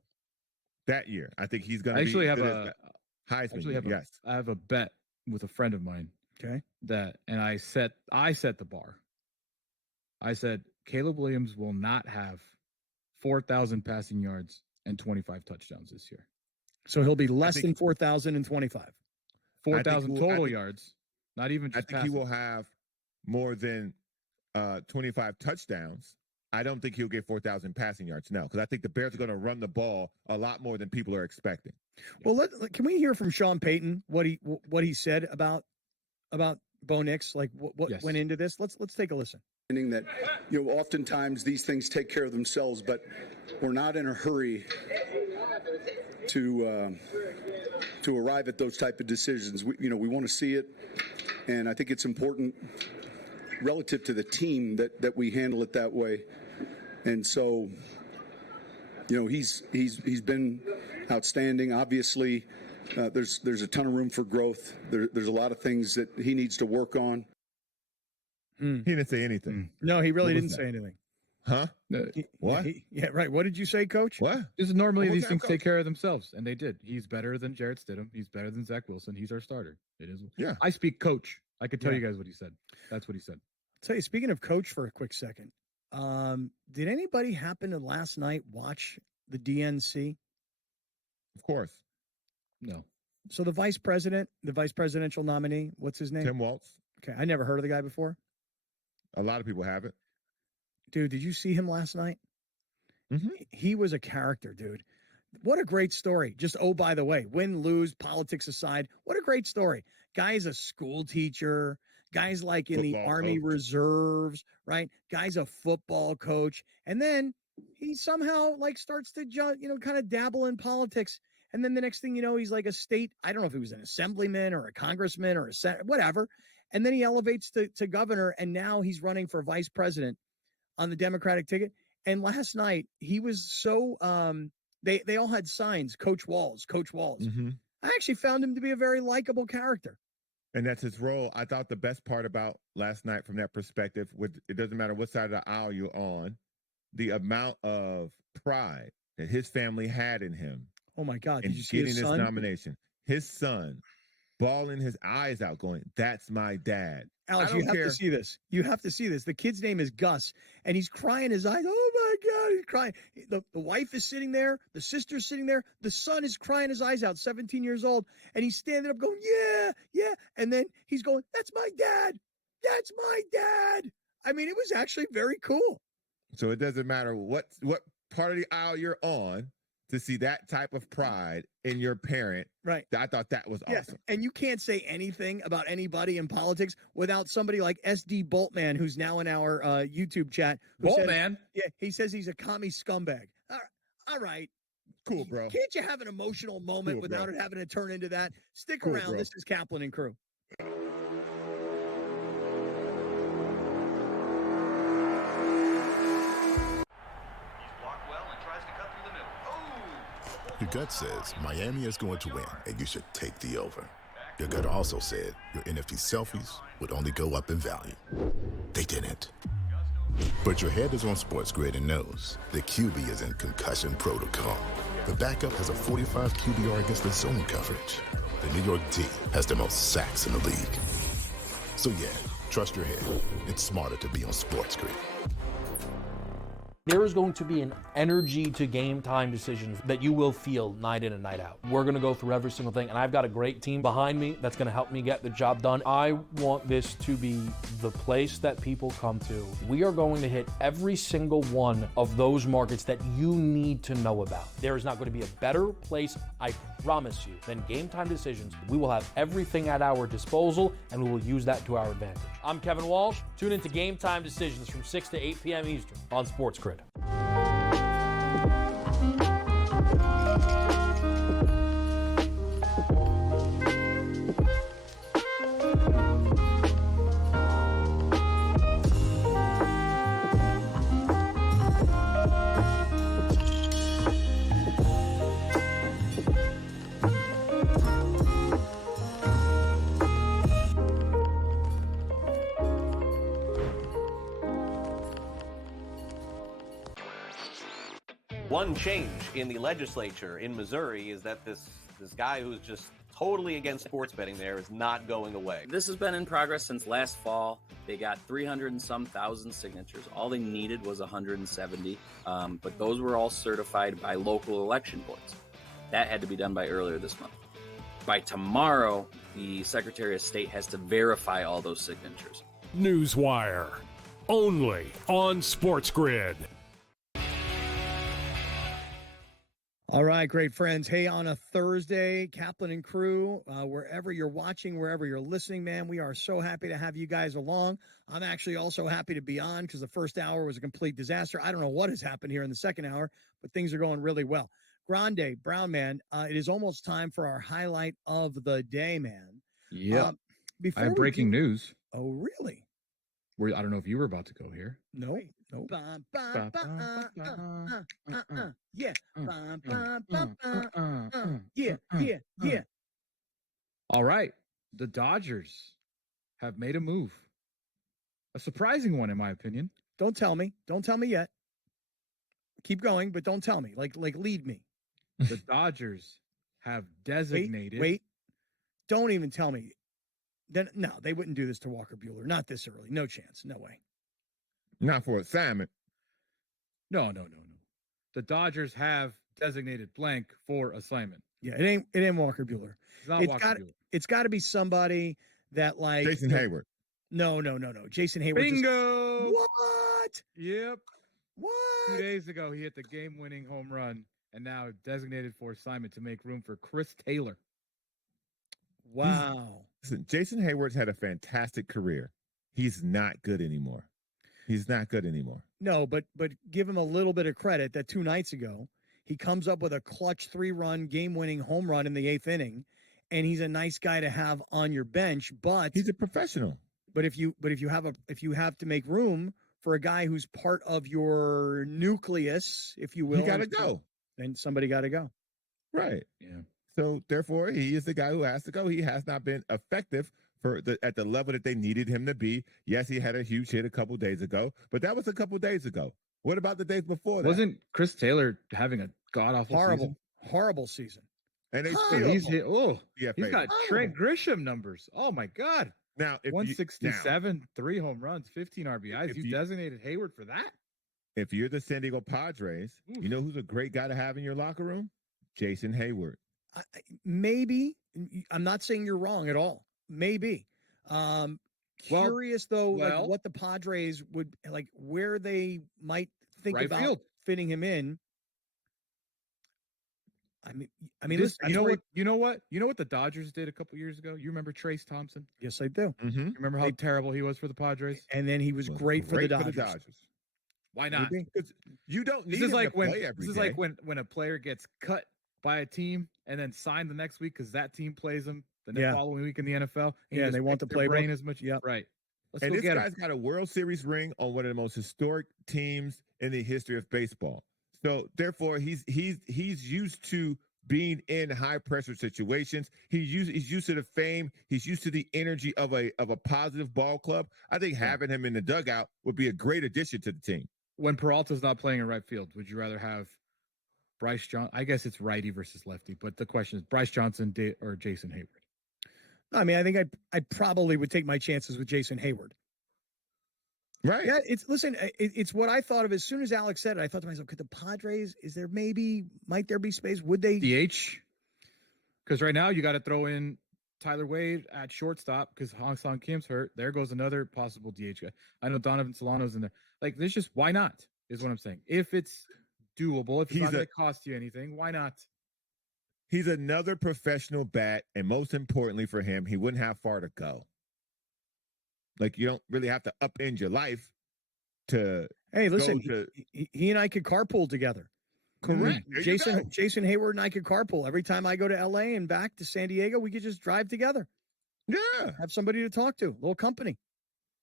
That year, I think he's going I to actually be have good a as Heisman. actually have Yes. I have a bet with a friend of mine. Okay. And I set the bar. I said Caleb Williams will not have 4,000 passing yards and 25 touchdowns this year. So he'll be less than 4,025. 4,000 total yards, not even I just think passing. he will have more than 25 touchdowns. I don't think he'll get 4,000 passing yards. No, because I think the Bears are going to run the ball a lot more than people are expecting. Well, can we hear from Sean Payton what he said about Bo Nix? Like what Yes. went into this? Let's take a listen. That oftentimes these things take care of themselves, but we're not in a hurry to arrive at those type of decisions. We want to see it, and I think it's important relative to the team that we handle it that way. And so, he's been outstanding. Obviously, there's a ton of room for growth. There's a lot of things that he needs to work on. He didn't say anything. No, he really What didn't was say that? anything. Huh? What? Yeah, right. What did you say, Coach? What? Just normally What was these that, things Coach? take care of themselves, and they did. He's better than Jarrett Stidham. He's better than Zach Wilson. He's our starter. It is. Yeah. I speak coach. I could tell Yeah. you guys what he said. That's what he said. Tell you, speaking of Coach for a quick second, did anybody happen to last night watch the DNC? Of course. No. So the vice presidential nominee, what's his name? Tim Waltz. Okay, I never heard of the guy before. A lot of people haven't. Dude, did you see him last night? Mm-hmm. He was a character, dude. What a great story. Just, oh, by the way, win, lose, politics aside, what a great story. Guy's a school teacher. Guy's like in the Football Army coach. Reserves, right? Guy's a football coach. And then he somehow like starts to, kind of dabble in politics. And then the next thing you know, he's like a state, I don't know if he was an assemblyman or a congressman or a senator, whatever. And then he elevates to governor, and now he's running for vice president on the Democratic ticket. And last night, he was so they all had signs, Coach Walls, Coach Walls. Mm-hmm. I actually found him to be a very likable character. And that's his role. I thought the best part about last night from that perspective, it doesn't matter what side of the aisle you're on, the amount of pride that his family had in him. Oh, my God. In Did you see getting his this son? nomination. His son bawling his eyes out going, that's my dad. Alex, I you don't have care. to see this. You have to see this. The kid's name is Gus, and he's crying his eyes. Oh, my God, he's crying. The wife is sitting there. The sister's sitting there. The son is crying his eyes out, 17 years old, and he's standing up going, yeah, yeah. And then he's going, that's my dad. That's my dad. I mean, it was actually very cool. So it doesn't matter what part of the aisle you're on to see that type of pride in your parent. Right. I thought that was Yeah, awesome. and you can't say anything about anybody in politics without somebody like SD Boltman, who's now in our YouTube chat. who says- Boltman? Yeah, he says he's a commie scumbag. All right. Cool, bro. Can't you have an emotional moment Cool, without bro. it having to turn into that? Stick Cool, around. bro. This is Kaplan and Crew. Blocked well and tries to cut through the middle. Oh! Your gut says Miami is going to win, and you should take the over. Your gut also said your NFT selfies would only go up in value. They didn't. But your head is on SportsGrid and knows the QB is in concussion protocol. The backup has a 45 QBR against the zone coverage. The New York D has the most sacks in the league. So yeah, trust your head. It's smarter to be on SportsGrid. There is going to be an energy to game time decisions that you will feel night in and night out. We're going to go through every single thing, and I've got a great team behind me that's going to help me get the job done. I want this to be the place that people come to. We are going to hit every single one of those markets that you need to know about. There is not going to be a better place, I promise you, than Game Time Decisions. We will have everything at our disposal, and we will use that to our advantage. I'm Kevin Walsh. Tune into Game Time Decisions from 6 to 8 p.m. Eastern on SportsGrid. One change in the legislature in Missouri is that this guy who's just totally against sports betting there is not going away. This has been in progress since last fall. They got 300 and some thousand signatures. All they needed was 170, but those were all certified by local election boards. That had to be done by earlier this month. By tomorrow, the Secretary of State has to verify all those signatures. Newswire, only on SportsGrid. All right, great friends. Hey, on a Thursday, Kaplan and Crew, wherever you're watching, wherever you're listening, man, we are so happy to have you guys along. I'm actually also happy to be on because the first hour was a complete disaster. I don't know what has happened here in the second hour, but things are going really well. Grande, Brown Man, it is almost time for our highlight of the day, man. Yeah. I have breaking news. Oh, really? I don't know if you were about to go here. No. Yeah. Yeah. All right. The Dodgers have made a move. A surprising one, in my opinion. Don't tell me. Don't tell me yet. Keep going, but don't tell me. Like lead me. The Dodgers have designated. Wait. Don't even tell me. Then no, they wouldn't do this to Walker Buehler. Not this early. No chance. No way. Not for assignment. No. The Dodgers have designated blank for assignment. Yeah, it ain't Walker Buehler. It's not Walker Buehler. It's got to be somebody that like Jason Hayward. No. Jason Hayward. Bingo. What? Yep. What? 2 days ago, he hit the game-winning home run, and now designated for assignment to make room for Chris Taylor. Wow. Listen, Jason Hayward's had a fantastic career. He's not good anymore. No, but give him a little bit of credit that 2 nights ago, he comes up with a clutch 3-run game-winning home run in the 8th inning, and he's a nice guy to have on your bench, but he's a professional. But if you have to make room for a guy who's part of your nucleus, if you will, you got to go. Then somebody got to go. Right. Yeah. So therefore, he is the guy who has to go. He has not been effective at the level that they needed him to be. Yes, he had a huge hit a couple days ago, but that was a couple days ago. What about the days before that? Wasn't Chris Taylor having a god-awful season? Horrible season. And they he's got Trent Grisham numbers. Oh my God. Now, if 167, 3 home runs, 15 RBIs. You designated Hayward for that? If you're the San Diego Padres, you know who's a great guy to have in your locker room? Jason Hayward. Maybe. I'm not saying you're wrong at all. Maybe. Curious though, like what the Padres would like, where they might think right about field. Fitting him in. I mean, you know what the Dodgers did a couple years ago. You remember Trace Thompson? Yes, I do. Mm-hmm. You remember how terrible he was for the Padres? And then he was great for the Dodgers. Why not? You don't need this is him like to when play every this is day. like when a player gets cut by a team and then signed the next week because that team plays them the following week in the NFL. And they want the playbook. brain as much. Yeah, right. Let's and go this get guy's him. got a World Series ring on one of the most historic teams in the history of baseball. So therefore, he's used to being in high pressure situations. He's used to the fame. He's used to the energy of a positive ball club. I think having him in the dugout would be a great addition to the team. When Peralta's not playing in right field, would you rather have Bryce Johnson? I guess it's righty versus lefty, but the question is Bryce Johnson or Jason Hayward? I mean, I think I probably would take my chances with Jason Hayward. Right. Yeah, it's what I thought of as soon as Alex said it. I thought to myself, could the Padres, might there be space? Would they? DH? Because right now you got to throw in Tyler Wade at shortstop because Hong-Song Kim's hurt. There goes another possible DH guy. I know Donovan Solano's in there. Like, there's just, why not, is what I'm saying. If it's doable, if it's not going to cost you anything, why not? He's another professional bat, and most importantly for him, he wouldn't have far to go. Like, you don't really have to upend your life to. Hey, listen, he and I could carpool together. Correct. Jason Hayward and I could carpool. Every time I go to LA and back to San Diego, we could just drive together. Yeah. Have somebody to talk to, a little company.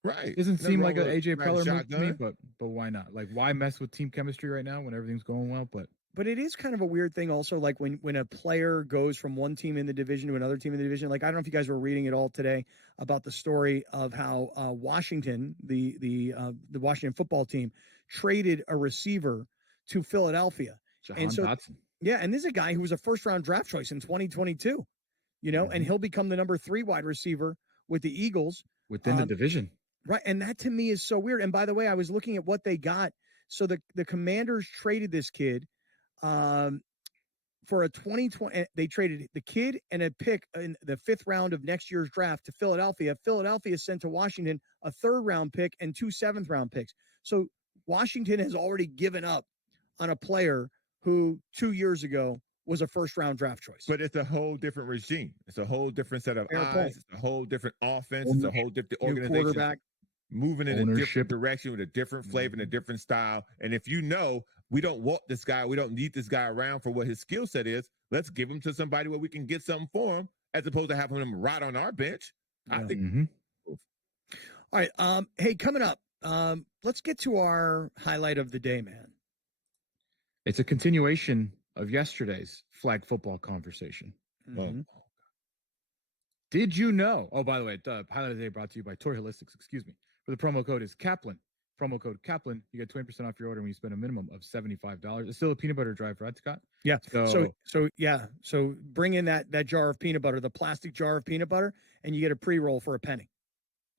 Right. Doesn't seem like an AJ Preller move to me, but why not? Like, why mess with team chemistry right now when everything's going well? But it is kind of a weird thing also, like when a player goes from one team in the division to another team in the division. Like, I don't know if you guys were reading it all today about the story of how Washington, the Washington football team, traded a receiver to Philadelphia. Jahan Dotson. Yeah, and this is a guy who was a first-round draft choice in 2022, and he'll become the number 3 wide receiver with the Eagles. Within the division. Right, and that to me is so weird. And by the way, I was looking at what they got. So the Commanders traded this kid for a 2020. They traded the kid and a pick in the 5th round of next year's draft to Philadelphia. Philadelphia sent to Washington a 3rd-round pick and 2 7th-round picks. So Washington has already given up on a player who 2 years ago was a 1st-round draft choice. But it's a whole different regime. It's a whole different set of Fair eyes. point. It's a whole different offense. It's a whole different organization. Quarterback. Moving in a different direction with a different flavor and a different style. And if you know we don't want this guy, we don't need this guy around for what his skill set is, let's give him to somebody where we can get something for him as opposed to having him rot on our bench. I think. All right. Hey, coming up, let's get to our highlight of the day, man. It's a continuation of yesterday's flag football conversation. Mm-hmm. Did you know? Oh, by the way, the highlight of the day brought to you by Tour Holistics. Excuse me. For the promo code is Kaplan. Promo code Kaplan. You get 20% off your order when you spend a minimum of $75. It's still a peanut butter drive, right, Scott? Yeah. So bring in that jar of peanut butter, the plastic jar of peanut butter, and you get a pre-roll for a penny.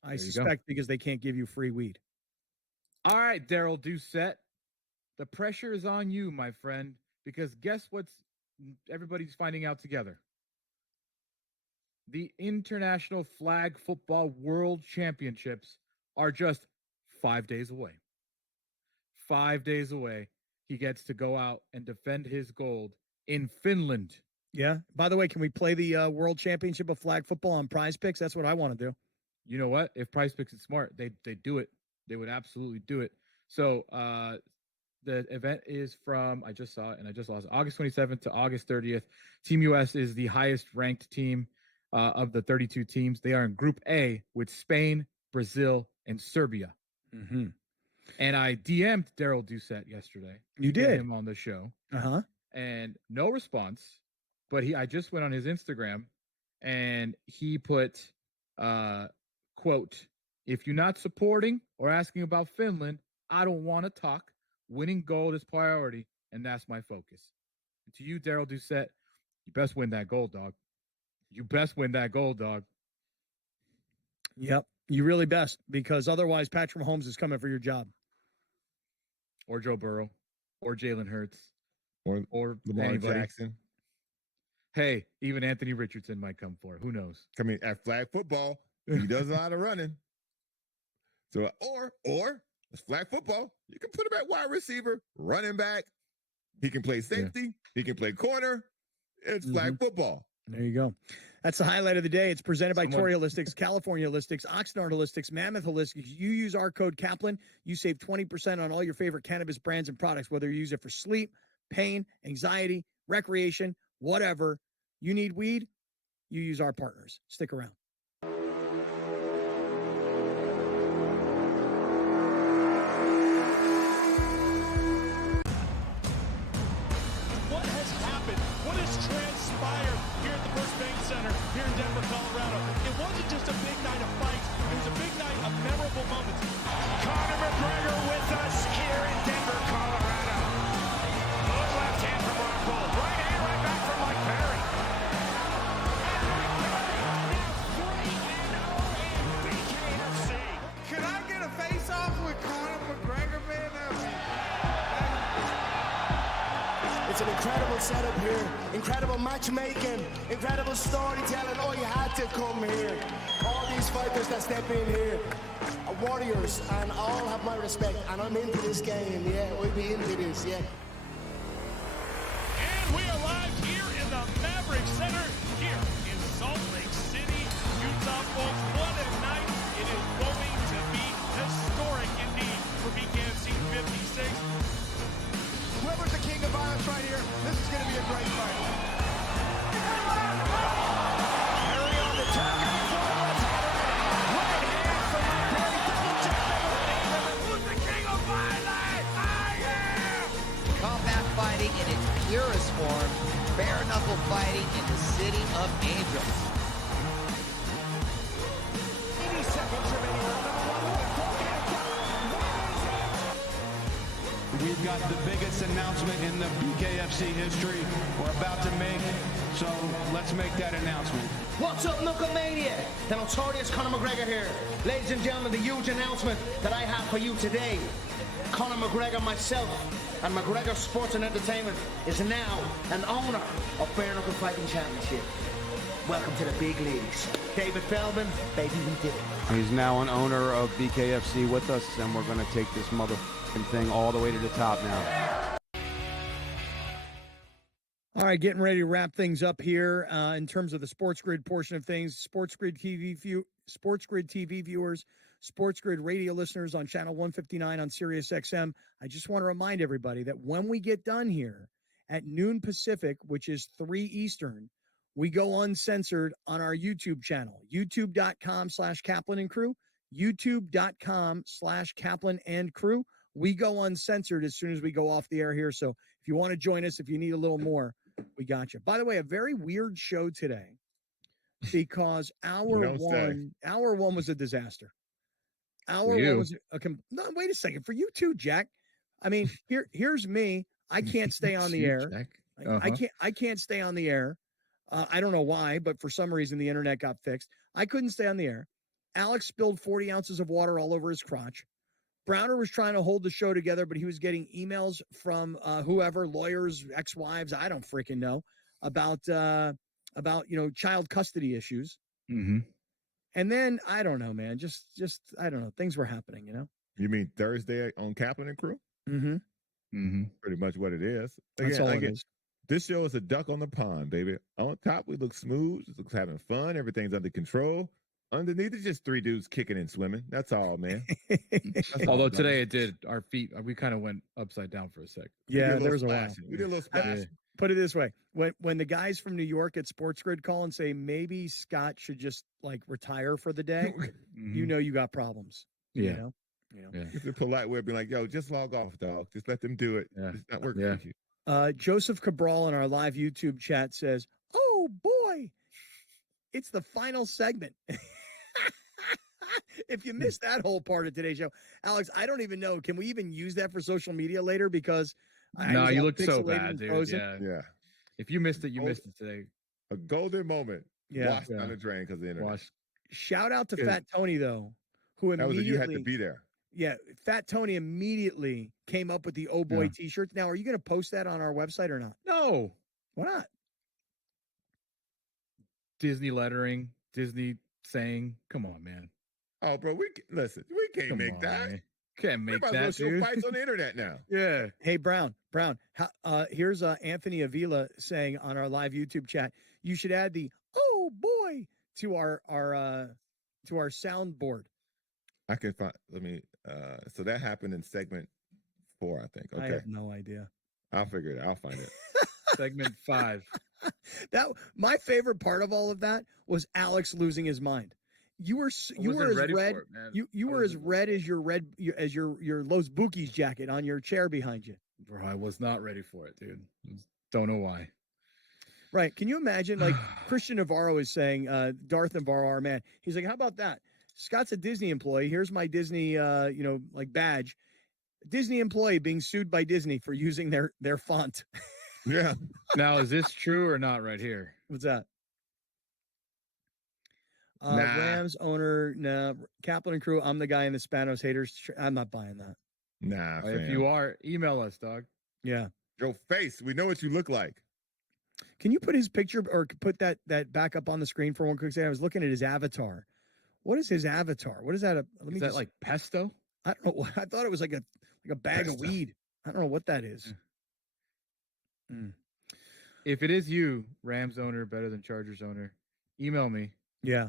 I suspect because they can't give you free weed. All right, Daryl Doucette. The pressure is on you, my friend, because guess what's everybody's finding out together? The International Flag Football World Championships are just 5 days away. 5 days away. He gets to go out and defend his gold in Finland. Yeah. By the way, can we play the World Championship of Flag Football on Prize Picks? That's what I want to do. You know what? If Prize Picks is smart, they do it. They would absolutely do it. So the event is from, I just saw it and I just lost it, August 27th to August 30th. Team US is the highest ranked team of the 32 teams. They are in Group A with Spain, Brazil, and Serbia. Mm-hmm. And I DM'd Daryl Doucette yesterday. You did? Him on the show. Uh-huh. And no response. But I just went on his Instagram and he put, quote, "If you're not supporting or asking about Finland, I don't want to talk. Winning gold is priority, and that's my focus." And to you, Daryl Doucette, you best win that gold, dog. You best win that gold, dog. Yep, you really best, because otherwise Patrick Mahomes is coming for your job. Or Joe Burrow, or Jalen Hurts, or Lamar anybody. Jackson. Hey, even Anthony Richardson might come for it. Who knows? I mean, at flag football, he does a lot of running. So, or it's flag football. You can put him at wide receiver, running back. He can play safety. Yeah. He can play corner. It's flag football. There you go. That's the highlight of the day. It's presented by Tory Holistics, California Holistics, Oxnard Holistics, Mammoth Holistics. You use our code Kaplan, you save 20% on all your favorite cannabis brands and products, whether you use it for sleep, pain, anxiety, recreation, whatever. You need weed, you use our partners. Stick around. What has happened? What has transpired? It's an incredible setup here, incredible matchmaking, incredible storytelling. Oh, you had to come here. All these fighters that step in here are warriors, and all have my respect. And I'm into this game, yeah. We'll be into this, yeah. And we are live here in the Maverick Center here in Salt Lake City, Utah, folks. What a night. It is going to be historic indeed for BKFC 56. Whoever's the king of violence right here, this is going to be a great fight. Harry on the turnbuckle forward. Right hand from my daddy double champion. Who's the king of violence? I am! Combat fighting in its purest form, bare knuckle fighting in the city of angels. 80 seconds remaining. We've got the biggest announcement in the BKFC history we're about to make, so let's make that announcement. What's up, Knucklemania? The notorious Conor McGregor here. Ladies and gentlemen, the huge announcement that I have for you today. Conor McGregor, myself, and McGregor Sports and Entertainment is now an owner of Bare Knuckle Fighting Championship. Welcome to the big leagues. David Feldman, baby, we did it. He's now an owner of BKFC with us, and we're going to take this motherfucking thing all the way to the top now. All right, getting ready to wrap things up here in terms of the SportsGrid portion of things. SportsGrid TV viewers, SportsGrid radio listeners on channel 159 on Sirius XM. I just want to remind everybody that when we get done here at noon Pacific, which is 3 Eastern, we go uncensored on our YouTube channel, youtube.com/Kaplan and Crew, youtube.com/Kaplan and Crew. We go uncensored as soon as we go off the air here. So if you want to join us, if you need a little more, we got you. By the way, a very weird show today because hour one was a disaster. Hour one was no, wait a second. For you too, Jack. I mean, here's me. I can't stay on the air. I can't stay on the air. I don't know why, but for some reason the internet got fixed. I couldn't stay on the air. Alex spilled 40 ounces of water all over his crotch. Browner was trying to hold the show together, but he was getting emails from whoever, lawyers, ex-wives, I don't freaking know, about child custody issues. Mm-hmm. And then I don't know, man. Just I don't know. Things were happening, you know. You mean Thursday on Kaplan and Crew? Mm-hmm. Mm-hmm. Pretty much what it is. That's all it is. This show is a duck on the pond, baby. On top, we look smooth. It looks having fun. Everything's under control. Underneath, it's just 3 dudes kicking and swimming. That's all, man. Although today it did, our feet, we kind of went upside down for a sec. Yeah, there was a while. We did a little splash. Put it this way. When the guys from New York at SportsGrid call and say, maybe Scott should just like retire for the day, you know you got problems. Yeah. You know? It's a polite way of being like, yo, just log off, dog. Just let them do it. It's not working for you. Joseph Cabral in our live YouTube chat says, oh, boy, it's the final segment. If you missed that whole part of today's show, Alex, I don't even know. Can we even use that for social media later? Because you look so bad, dude. Frozen. Yeah. If you missed it, you missed it today. A golden moment. Yeah. Washed down the drain because of the internet. Shout out to Fat Tony, though, who That was immediately you had to be there. Yeah, Fat Tony immediately came up with the Oh Boy t-shirts. Now, are you going to post that on our website or not? No. Why not? Disney lettering, Disney saying, come on, man. Oh, bro, we can't make that. Man. Can't make We're about that, to go show dude. fights on the internet now. Yeah. Hey, Brown. Here's Anthony Avila saying on our live YouTube chat, you should add the "oh boy" to our soundboard. I can find. So that happened in segment 4, I think. Okay. I have no idea. I'll figure it out. I'll find it. Segment 5. My favorite part of all of that was Alex losing his mind. You were as red. You were as red as your Los Bookies jacket on your chair behind you. Bro, I was not ready for it, dude. Don't know why. Right? Can you imagine? Like Christian Navarro is saying, Darth Navarro, our man. He's like, how about that? Scott's a Disney employee. Here's my Disney, badge. Disney employee being sued by Disney for using their font. Yeah. Now, is this true or not right here? What's that? Nah. Rams owner, Kaplan and Crew. I'm the guy in the Spanos haters. I'm not buying that. Nah, If you are, email us, dog. Yeah. Your face. We know what you look like. Can you put his picture or put that back up on the screen for one quick second? I was looking at his avatar. What is his avatar? What is that? Is that like pesto? I don't know. I thought it was like a bag of weed. I don't know what that is. If it is you, Rams owner, better than Chargers owner, email me. Yeah.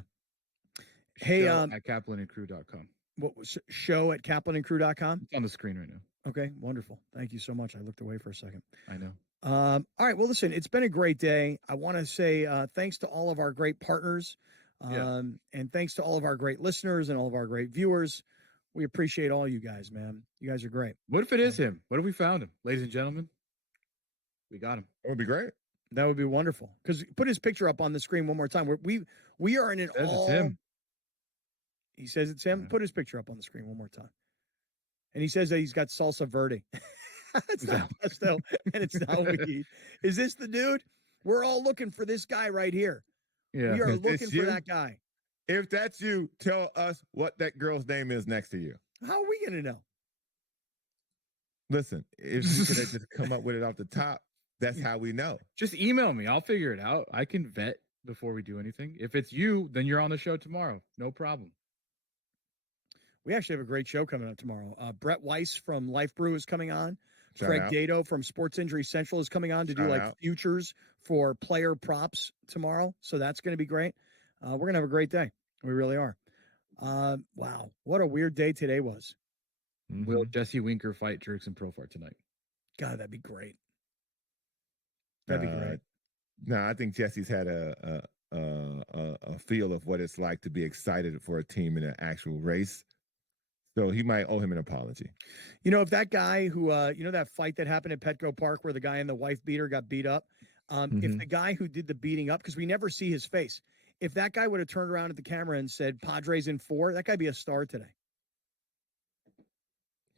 Hey, at kaplanandcrew.com. What was show at kaplanandcrew.com? It's on the screen right now. Okay, wonderful. Thank you so much. I looked away for a second. I know. All right. Well, listen, it's been a great day. I want to say thanks to all of our great partners and thanks to all of our great listeners and all of our great viewers. We appreciate all you guys, man. You guys are great. What if it is him? What if we found him? Ladies and gentlemen, we got him. That would be great. That would be wonderful. Because put his picture up on the screen one more time. We are in an all. It's him. He says it's him. Put his picture up on the screen one more time. And he says that he's got salsa verde. It's not pesto and it's not weed. Is this the dude? We're all looking for this guy right here. Yeah. We are looking for that guy. If that's you, tell us what that girl's name is next to you. How are we going to know? Listen, if you could have just come up with it off the top, that's how we know. Just email me. I'll figure it out. I can vet before we do anything. If it's you, then you're on the show tomorrow. No problem. We actually have a great show coming up tomorrow. Brett Weiss from Life Brew is coming on. Shout Craig out. Dado from Sports Injury Central is coming on to do Shout like out. futures for player props tomorrow. So that's going to be great. We're going to have a great day. We really are. Wow. What a weird day today was. Will Jesse Winker fight Jerkson Profar tonight? God, that'd be great. That'd be great. No, I think Jesse's had a feel of what it's like to be excited for a team in an actual race. So he might owe him an apology. You know, if that guy who, that fight that happened at Petco Park where the guy and the wife beater got beat up, if the guy who did the beating up, because we never see his face, if that guy would have turned around at the camera and said, Padres in 4, that guy'd be a star today.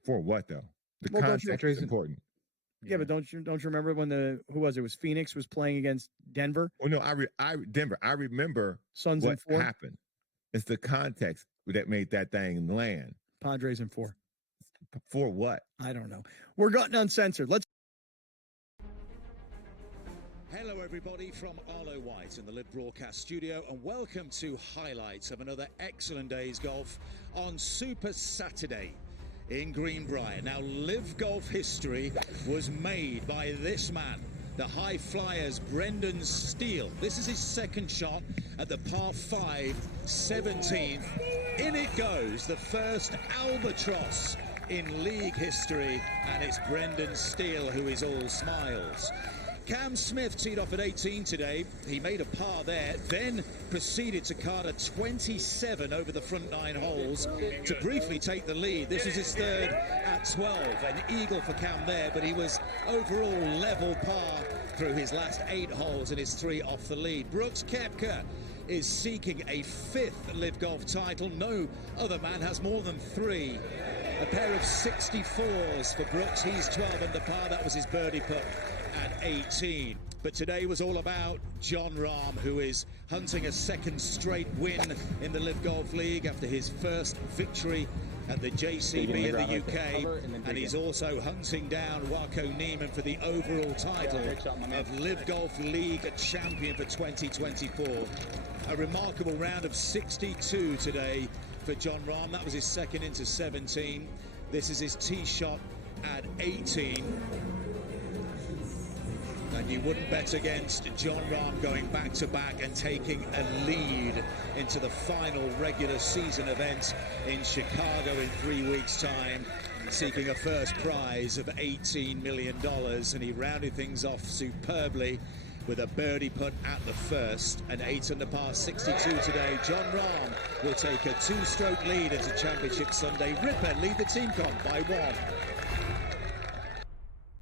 For what, though? The Well, don't context you- is important. Yeah, but don't you remember when who was it? It was Phoenix was playing against Denver? Well, no, Denver. I remember Suns in what 4? happened. It's the context that made that thing land. Padres in 4. For what? I don't know. We're Gotten Uncensored. Let's. Hello, everybody, from Arlo White in the Live Broadcast Studio, and welcome to highlights of another excellent day's golf on Super Saturday in Greenbrier. Now, Live Golf history was made by this man, the high flyer's Brendan Steele. This is his second shot at the par 5, 17th. In it goes, the first albatross in league history, and it's Brendan Steele who is all smiles. Cam Smith teed off at 18 today. He made a par there, then proceeded to card a 27 over the front 9 holes to briefly take the lead. This was his third at 12, an eagle for Cam there, but he was overall level par through his last 8 holes and his 3 off the lead. Brooks Koepka is seeking a 5th Live Golf title. No other man has more than 3. A pair of 64s for Brooks. He's 12 under par. That was his birdie putt at 18. But today was all about Jon Rahm, who is hunting a second straight win in the Live Golf League after his first victory at the JCB in the UK, and he's also hunting down Waco Neiman for the overall title of Live Golf League champion for 2024. A remarkable round of 62 today for Jon Rahm. That was his second into 17. This is his tee shot at 18. And you wouldn't bet against Jon Rahm going back-to-back and taking a lead into the final regular season event in Chicago in 3 weeks' time, seeking a first prize of $18 million. And he rounded things off superbly with a birdie putt at the first, an 8 under par 62 today. Jon Rahm will take a 2-stroke lead into Championship Sunday. Ripper lead the team comp by 1.